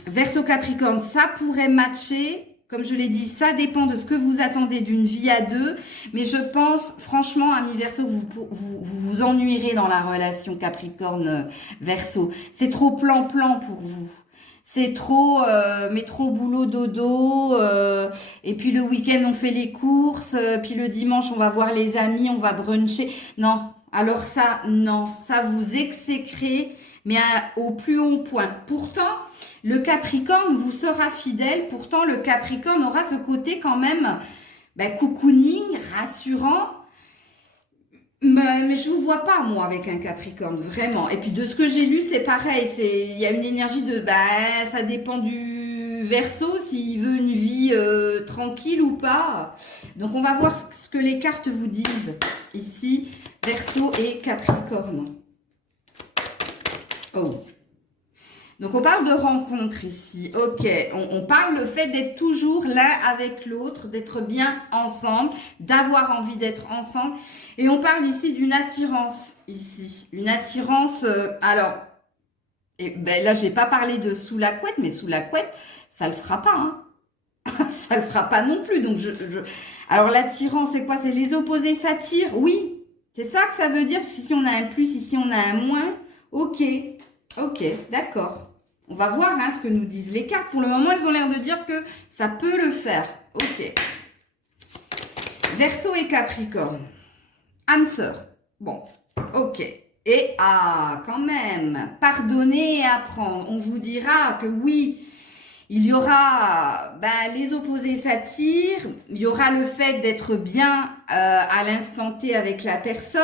Verseau Capricorne, ça pourrait matcher. Comme je l'ai dit, ça dépend de ce que vous attendez d'une vie à deux. Mais je pense, franchement, ami Verseau, que vous ennuierez dans la relation Capricorne-Verseau. C'est trop plan-plan pour vous. C'est trop, mais trop boulot dodo. Et puis le week-end, on fait les courses. Puis le dimanche, on va voir les amis, on va bruncher. Non. Alors ça, non, ça vous exécrez, mais au plus haut point. Pourtant, le Capricorne vous sera fidèle. Pourtant, le Capricorne aura ce côté quand même cocooning, rassurant. Mais je ne vous vois pas, moi, avec un Capricorne, vraiment. Et puis, de ce que j'ai lu, c'est pareil. Il y a une énergie de... ça dépend du Verseau, s'il veut une vie tranquille ou pas. Donc, on va voir ce que les cartes vous disent ici. Verseau et Capricorne. Oh. Donc, on parle de rencontre ici. Ok. On parle le fait d'être toujours l'un avec l'autre, d'être bien ensemble, d'avoir envie d'être ensemble. Et on parle ici d'une attirance, ici. Une attirance, alors, là, j'ai pas parlé de sous la couette, mais sous la couette, ça le fera pas, hein. Ça le fera pas non plus. Donc, alors, l'attirance, c'est quoi? C'est les opposés s'attirent, oui. C'est ça que ça veut dire, parce qu'ici on a un plus, ici on a un moins. Ok, d'accord. On va voir hein, ce que nous disent les cartes. Pour le moment, elles ont l'air de dire que ça peut le faire. Ok. Verseau et Capricorne. Âme sœur. Bon, ok. Et quand même, pardonner et apprendre. On vous dira que oui, il y aura les opposés s'attirent, il y aura le fait d'être bien à l'instant T avec la personne.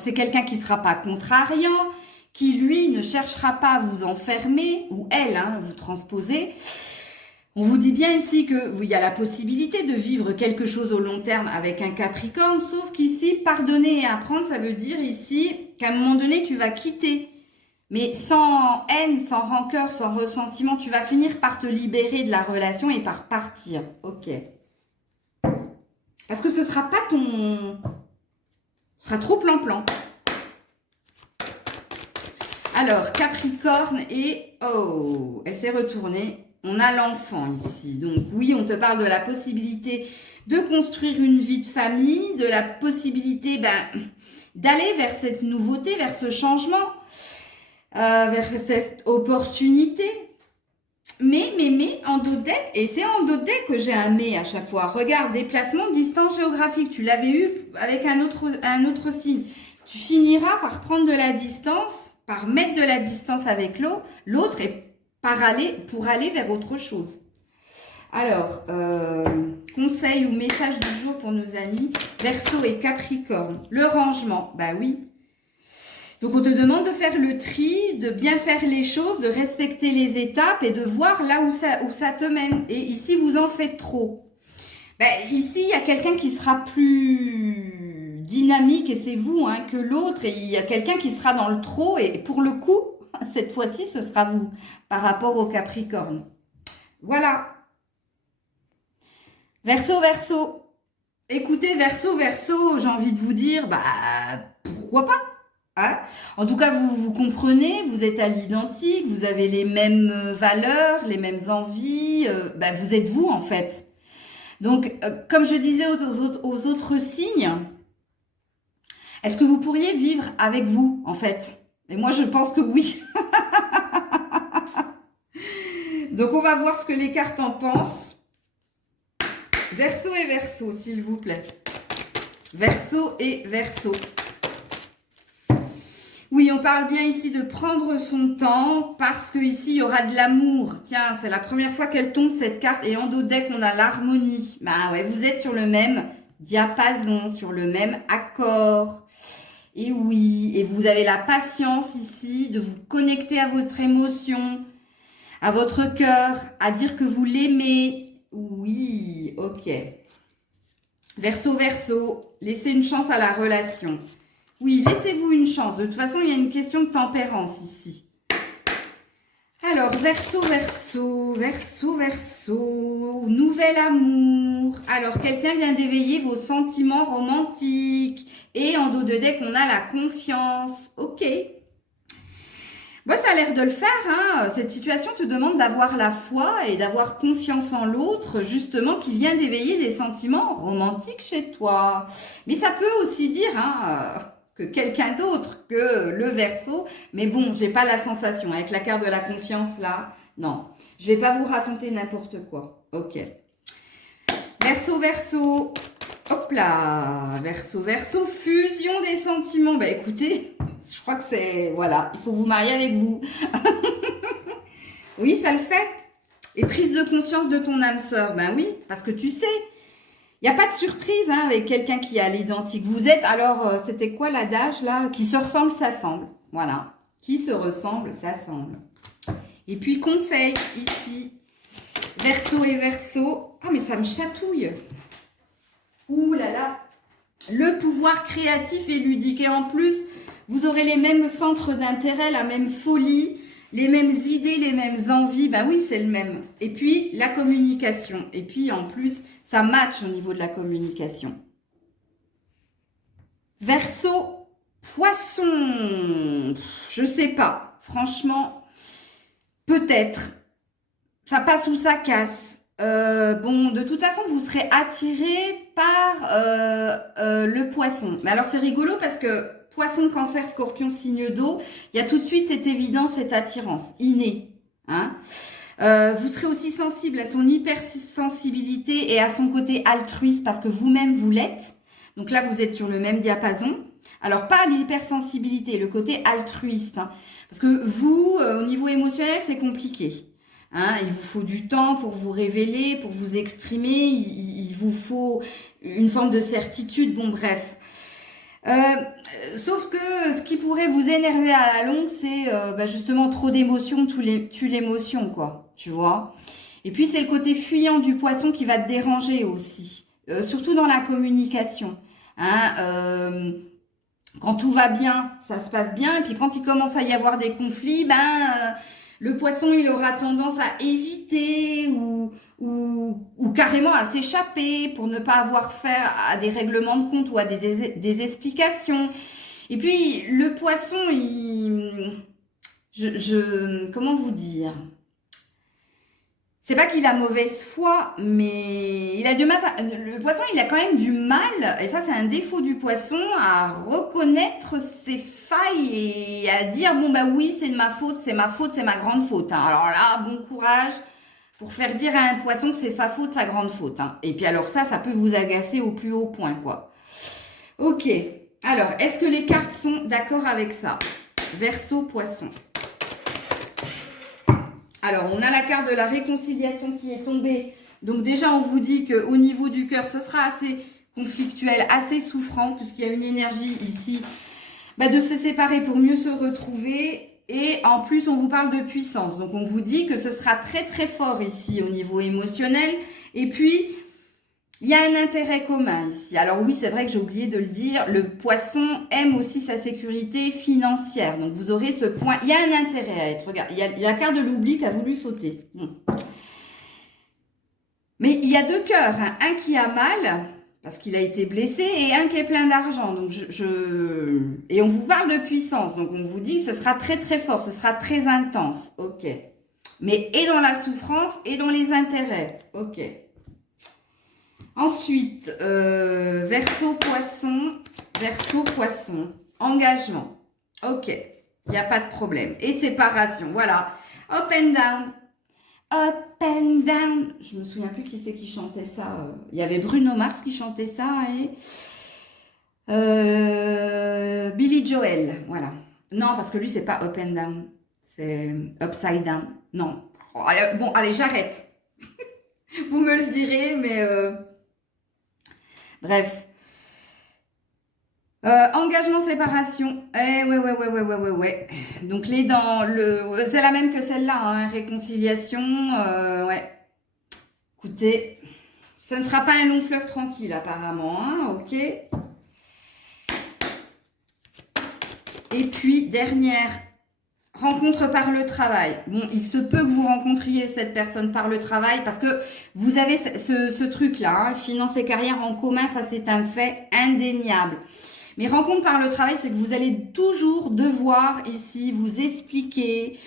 C'est quelqu'un qui ne sera pas contrariant, qui lui ne cherchera pas à vous enfermer, ou elle, hein, vous transposez. On vous dit bien ici qu'il y a la possibilité de vivre quelque chose au long terme avec un Capricorne, sauf qu'ici, pardonner et apprendre, ça veut dire ici qu'à un moment donné, tu vas quitter. Mais sans haine, sans rancœur, sans ressentiment, tu vas finir par te libérer de la relation et par partir. Ok. Parce que ce sera pas ce sera trop plan-plan. Alors, Capricorne et... Oh, elle s'est retournée. On a l'enfant ici. Donc oui, on te parle de la possibilité de construire une vie de famille, de la possibilité d'aller vers cette nouveauté, vers ce changement. Vers cette opportunité. Mais, en dos de deck, et c'est en dos de deck que j'ai un mais à chaque fois. Regarde, déplacement, distance géographique. Tu l'avais eu avec un autre signe. Tu finiras par prendre de la distance, par mettre de la distance avec l'autre et pour aller vers autre chose. Alors, conseil ou message du jour pour nos amis Verseau et Capricorne. Le rangement, oui. Donc, on te demande de faire le tri, de bien faire les choses, de respecter les étapes et de voir là où ça te mène. Et ici, vous en faites trop. Ici, il y a quelqu'un qui sera plus dynamique, et c'est vous, hein, que l'autre. Et il y a quelqu'un qui sera dans le trop. Et pour le coup, cette fois-ci, ce sera vous, par rapport au Capricorne. Voilà. Verseau. Écoutez, Verseau, j'ai envie de vous dire, pourquoi pas? Hein? En tout cas, vous comprenez, vous êtes à l'identique, vous avez les mêmes valeurs, les mêmes envies, vous êtes vous en fait. Donc, comme je disais aux autres signes, Est-ce que vous pourriez vivre avec vous, en fait? Et moi, je pense que oui. Donc, on va voir ce que les cartes en pensent. Verseau et Verseau, s'il vous plaît. Verseau et Verseau. Oui, on parle bien ici de prendre son temps parce que ici il y aura de l'amour. Tiens, c'est la première fois qu'elle tombe cette carte et en dos deck on a l'harmonie. Bah ouais, vous êtes sur le même diapason, sur le même accord. Et oui, et vous avez la patience ici de vous connecter à votre émotion, à votre cœur, à dire que vous l'aimez. Oui, ok. Verseau, Verseau, laissez une chance à la relation. Oui, laissez-vous une chance. De toute façon, il y a une question de tempérance ici. Alors, Verseau, Verseau, Verseau, Verseau, nouvel amour. Alors, quelqu'un vient d'éveiller vos sentiments romantiques. Et en dos de deck, on a la confiance. Ok. Bon, ça a l'air de le faire, hein. Cette situation te demande d'avoir la foi et d'avoir confiance en l'autre, justement, qui vient d'éveiller des sentiments romantiques chez toi. Mais ça peut aussi dire, hein, que quelqu'un d'autre que le Verseau. Mais bon, j'ai pas la sensation. Avec la carte de la confiance, là, non. Je vais pas vous raconter n'importe quoi. Ok. Verseau, Verseau. Hop là. Verseau, Verseau. Fusion des sentiments. Bah écoutez, je crois que c'est... Voilà, il faut vous marier avec vous. Oui, ça le fait. Et prise de conscience de ton âme sœur. Ben oui, parce que tu sais... Il n'y a pas de surprise hein, avec quelqu'un qui est à l'identique. Vous êtes, alors, c'était quoi l'adage là? Qui se ressemble, s'assemble. Voilà. Qui se ressemble, s'assemble. Et puis, conseil, ici. Verseau et Verseau. Ah, mais ça me chatouille. Ouh là là. Le pouvoir créatif et ludique. Et en plus, vous aurez les mêmes centres d'intérêt, la même folie, les mêmes idées, les mêmes envies. Ben oui, c'est le même. Et puis, la communication. Et puis, en plus... Ça match au niveau de la communication. Verseau, Poisson. Je sais pas. Franchement, peut-être. Ça passe ou ça casse. Bon, de toute façon, vous serez attiré par le Poisson. Mais alors, c'est rigolo parce que Poisson, Cancer, Scorpion, signe d'eau, il y a tout de suite cette évidence, cette attirance innée. Hein? Vous serez aussi sensible à son hypersensibilité et à son côté altruiste parce que vous-même vous l'êtes. Donc là, vous êtes sur le même diapason. Alors, pas l'hypersensibilité, le côté altruiste. Hein, parce que vous, au niveau émotionnel, c'est compliqué. Hein, il vous faut du temps pour vous révéler, pour vous exprimer. Il vous faut une forme de certitude. Bon, bref. Sauf que ce qui pourrait vous énerver à la longue, c'est justement trop d'émotions, tue l'émotion, quoi. Tu vois. Et puis, c'est le côté fuyant du Poisson qui va te déranger aussi. Surtout dans la communication. Hein, quand tout va bien, ça se passe bien. Et puis, quand il commence à y avoir des conflits, le Poisson, il aura tendance à éviter ou carrément à s'échapper pour ne pas avoir affaire à des règlements de compte ou à des explications. Et puis, le Poisson, comment vous dire? C'est pas qu'il a mauvaise foi, mais il a du mal. Le Poisson, il a quand même du mal, et ça, c'est un défaut du Poisson, à reconnaître ses failles et à dire bon bah oui, c'est de ma faute, c'est ma faute, c'est ma grande faute. Hein. Alors là, bon courage pour faire dire à un Poisson que c'est sa faute, sa grande faute. Hein. Et puis alors ça peut vous agacer au plus haut point, quoi. Ok. Alors, est-ce que les cartes sont d'accord avec ça? Verseau, Poisson. Alors, on a la carte de la réconciliation qui est tombée. Donc déjà, on vous dit qu'au niveau du cœur, ce sera assez conflictuel, assez souffrant, puisqu'il y a une énergie ici de se séparer pour mieux se retrouver. Et en plus, on vous parle de puissance. Donc, on vous dit que ce sera très, très fort ici au niveau émotionnel. Et puis, il y a un intérêt commun ici. Alors oui, c'est vrai que j'ai oublié de le dire, le Poisson aime aussi sa sécurité financière. Donc vous aurez ce point, il y a un intérêt à être, regarde, il y a la carte de l'oubli qui a voulu sauter. Bon. Mais il y a deux cœurs, hein. Un qui a mal, parce qu'il a été blessé, et un qui est plein d'argent. Donc et on vous parle de puissance, donc on vous dit que ce sera très très fort, ce sera très intense, ok. Mais et dans la souffrance et dans les intérêts, ok. Ensuite, Verseau, Poisson. Verseau, Poisson. Engagement. Ok, il n'y a pas de problème. Et séparation, voilà. Up and down. Up and down. Je me souviens plus qui c'est qui chantait ça. Il y avait Bruno Mars qui chantait ça et Billy Joel. Voilà. Non, parce que lui, c'est pas up and down. C'est upside down. Non. Oh, bon, allez, j'arrête. Vous me le direz, mais... Bref. Engagement, séparation. Ouais. Donc les dents, c'est la même que celle-là, hein, réconciliation. Ouais. Écoutez, ce ne sera pas un long fleuve tranquille apparemment, hein, ok. Et puis dernière rencontre par le travail. Bon, il se peut que vous rencontriez cette personne par le travail parce que vous avez ce truc-là, hein, finance et carrière en commun, ça c'est un fait indéniable. Mais rencontre par le travail, c'est que vous allez toujours devoir ici vous expliquer.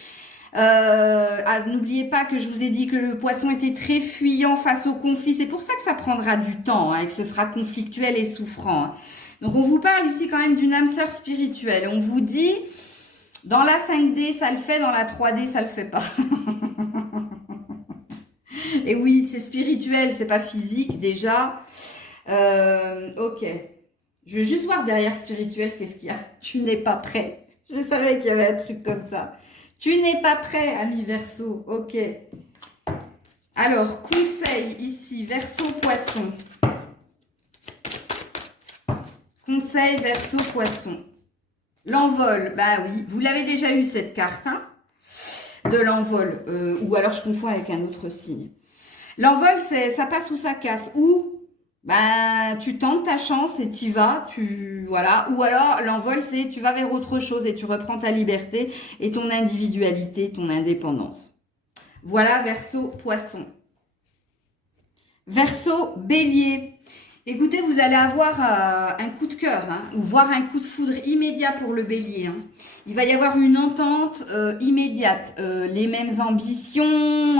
N'oubliez pas que je vous ai dit que le poisson était très fuyant face au conflit. C'est pour ça que ça prendra du temps, hein, et que ce sera conflictuel et souffrant. Hein. Donc on vous parle ici quand même d'une âme sœur spirituelle. On vous dit, dans la 5D, ça le fait, dans la 3D, ça le fait pas. Et oui, c'est spirituel, c'est pas physique déjà. Ok. Je vais juste voir derrière spirituel, qu'est-ce qu'il y a. Tu n'es pas prêt. Je savais qu'il y avait un truc comme ça. Tu n'es pas prêt, ami Verseau. Ok. Alors, conseil ici, Verseau, Poisson. Conseil, Verseau, Poisson. L'envol, bah oui. Vous l'avez déjà eu cette carte, hein, de l'envol. Ou alors je confonds avec un autre signe. L'envol, ça passe ou ça casse. Ou ben, tu tentes ta chance et t'y vas, voilà. Ou alors, l'envol, c'est tu vas vers autre chose et tu reprends ta liberté et ton individualité, ton indépendance. Voilà, Verseau, Poisson. Verseau, Bélier. Écoutez, vous allez avoir un coup de cœur, hein, ou voire un coup de foudre immédiat pour le Bélier. Hein. Il va y avoir une entente immédiate, les mêmes ambitions,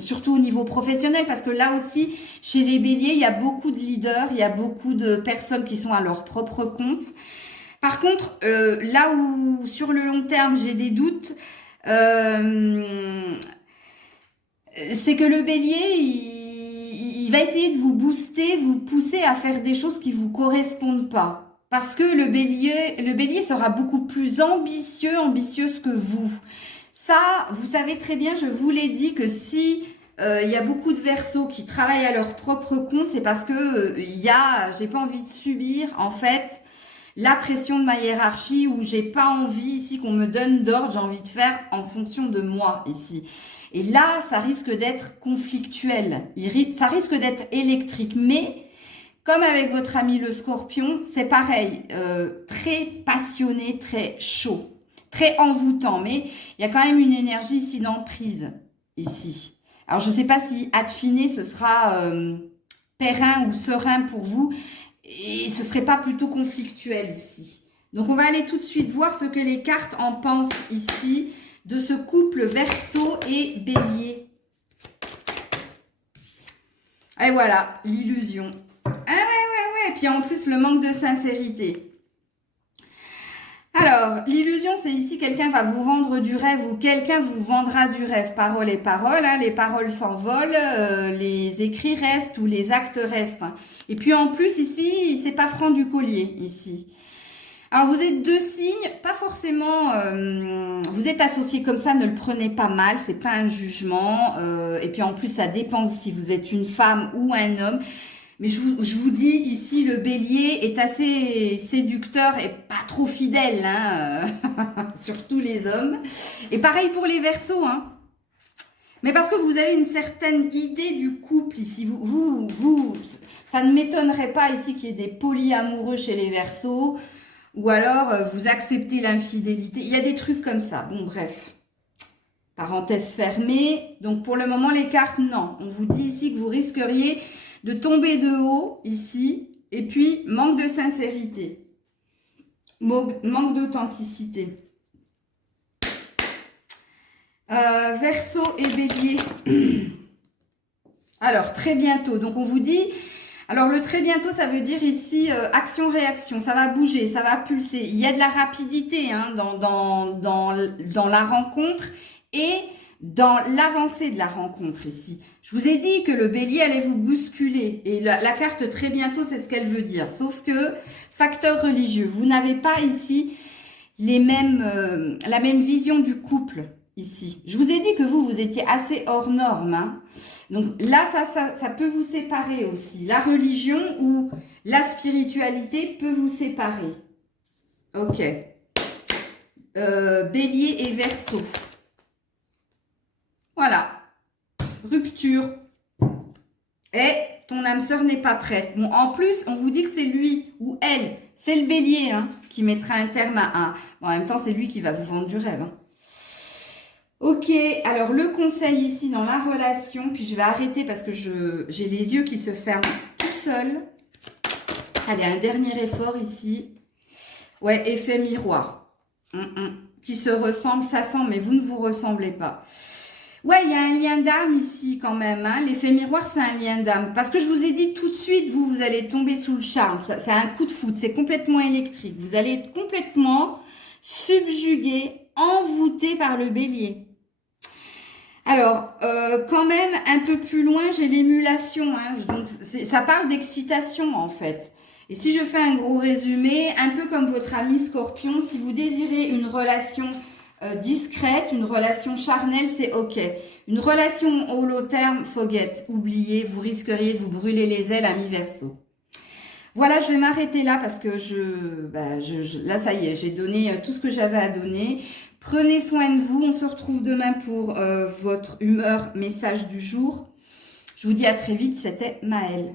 surtout au niveau professionnel, parce que là aussi, chez les Béliers, il y a beaucoup de leaders, il y a beaucoup de personnes qui sont à leur propre compte. Par contre, là où sur le long terme, j'ai des doutes, c'est que le Bélier, il va essayer de vous booster, vous pousser à faire des choses qui vous correspondent pas. Parce que le bélier sera beaucoup plus ambitieuse que vous. Ça, vous savez très bien, je vous l'ai dit que si il y a beaucoup de Verseaux qui travaillent à leur propre compte, c'est parce que j'ai pas envie de subir, en fait, la pression de ma hiérarchie où j'ai pas envie ici qu'on me donne d'ordre, j'ai envie de faire en fonction de moi ici. Et là, ça risque d'être conflictuel, ça risque d'être électrique. Mais, comme avec votre ami le Scorpion, c'est pareil, très passionné, très chaud, très envoûtant. Mais il y a quand même une énergie ici d'emprise, ici. Alors, je ne sais pas si affiner, ce sera périn ou serein pour vous. Et ce ne serait pas plutôt conflictuel ici. Donc, on va aller tout de suite voir ce que les cartes en pensent ici de ce couple Verseau et Bélier. Et voilà, l'illusion. Ah ouais. Et puis en plus, le manque de sincérité. Alors, l'illusion, c'est ici, quelqu'un va vous rendre du rêve ou quelqu'un vous vendra du rêve. Paroles et paroles, hein, les paroles s'envolent, les écrits restent ou les actes restent. Hein. Et puis en plus, ici, c'est pas franc du collier, ici. Alors, vous êtes deux signes, pas forcément, vous êtes associés comme ça, ne le prenez pas mal, c'est pas un jugement. Et puis en plus, ça dépend si vous êtes une femme ou un homme. Mais je vous dis ici, le Bélier est assez séducteur et pas trop fidèle, hein, surtout les hommes. Et pareil pour les Verseaux, hein. Mais parce que vous avez une certaine idée du couple ici. Ça ne m'étonnerait pas ici qu'il y ait des polyamoureux chez les Verseaux. Ou alors, vous acceptez l'infidélité. Il y a des trucs comme ça. Bon, bref. Parenthèse fermée. Donc, pour le moment, les cartes, non. On vous dit ici que vous risqueriez de tomber de haut, ici. Et puis, manque de sincérité. Manque d'authenticité. Verseau et Bélier. Alors, très bientôt. Donc, on vous dit... Alors, le très bientôt, ça veut dire ici action-réaction. Ça va bouger, ça va pulser. Il y a de la rapidité hein, dans la rencontre et dans l'avancée de la rencontre ici. Je vous ai dit que le bélier allait vous bousculer. Et la carte très bientôt, c'est ce qu'elle veut dire. Sauf que, facteur religieux, vous n'avez pas ici la même vision du couple ici. Je vous ai dit que vous étiez assez hors norme. Hein. Donc là, ça peut vous séparer aussi. La religion ou la spiritualité peut vous séparer. Ok. Bélier et Verseau. Voilà. Rupture. Et ton âme sœur n'est pas prête. Bon, en plus, on vous dit que c'est lui ou elle. C'est le bélier hein, qui mettra un terme à un. Bon, en même temps, c'est lui qui va vous vendre du rêve. Hein. Ok, alors le conseil ici dans la relation, puis je vais arrêter parce que j'ai les yeux qui se ferment tout seuls. Allez, un dernier effort ici. Ouais, effet miroir. Qui se ressemble, ça sent, mais vous ne vous ressemblez pas. Ouais, il y a un lien d'âme ici quand même. Hein. L'effet miroir, c'est un lien d'âme. Parce que je vous ai dit tout de suite, vous allez tomber sous le charme. C'est un coup de foudre, c'est complètement électrique. Vous allez être complètement subjugué, envoûté par le bélier. Alors, quand même, un peu plus loin, j'ai l'émulation. Hein, donc, ça parle d'excitation, en fait. Et si je fais un gros résumé, un peu comme votre ami Scorpion, si vous désirez une relation discrète, une relation charnelle, c'est OK. Une relation au long terme, forget, oubliez, vous risqueriez de vous brûler les ailes à mi-verso. Voilà, je vais m'arrêter là parce que là, ça y est, j'ai donné tout ce que j'avais à donner. Prenez soin de vous. On se retrouve demain pour votre humeur, message du jour. Je vous dis à très vite. C'était Maëlle.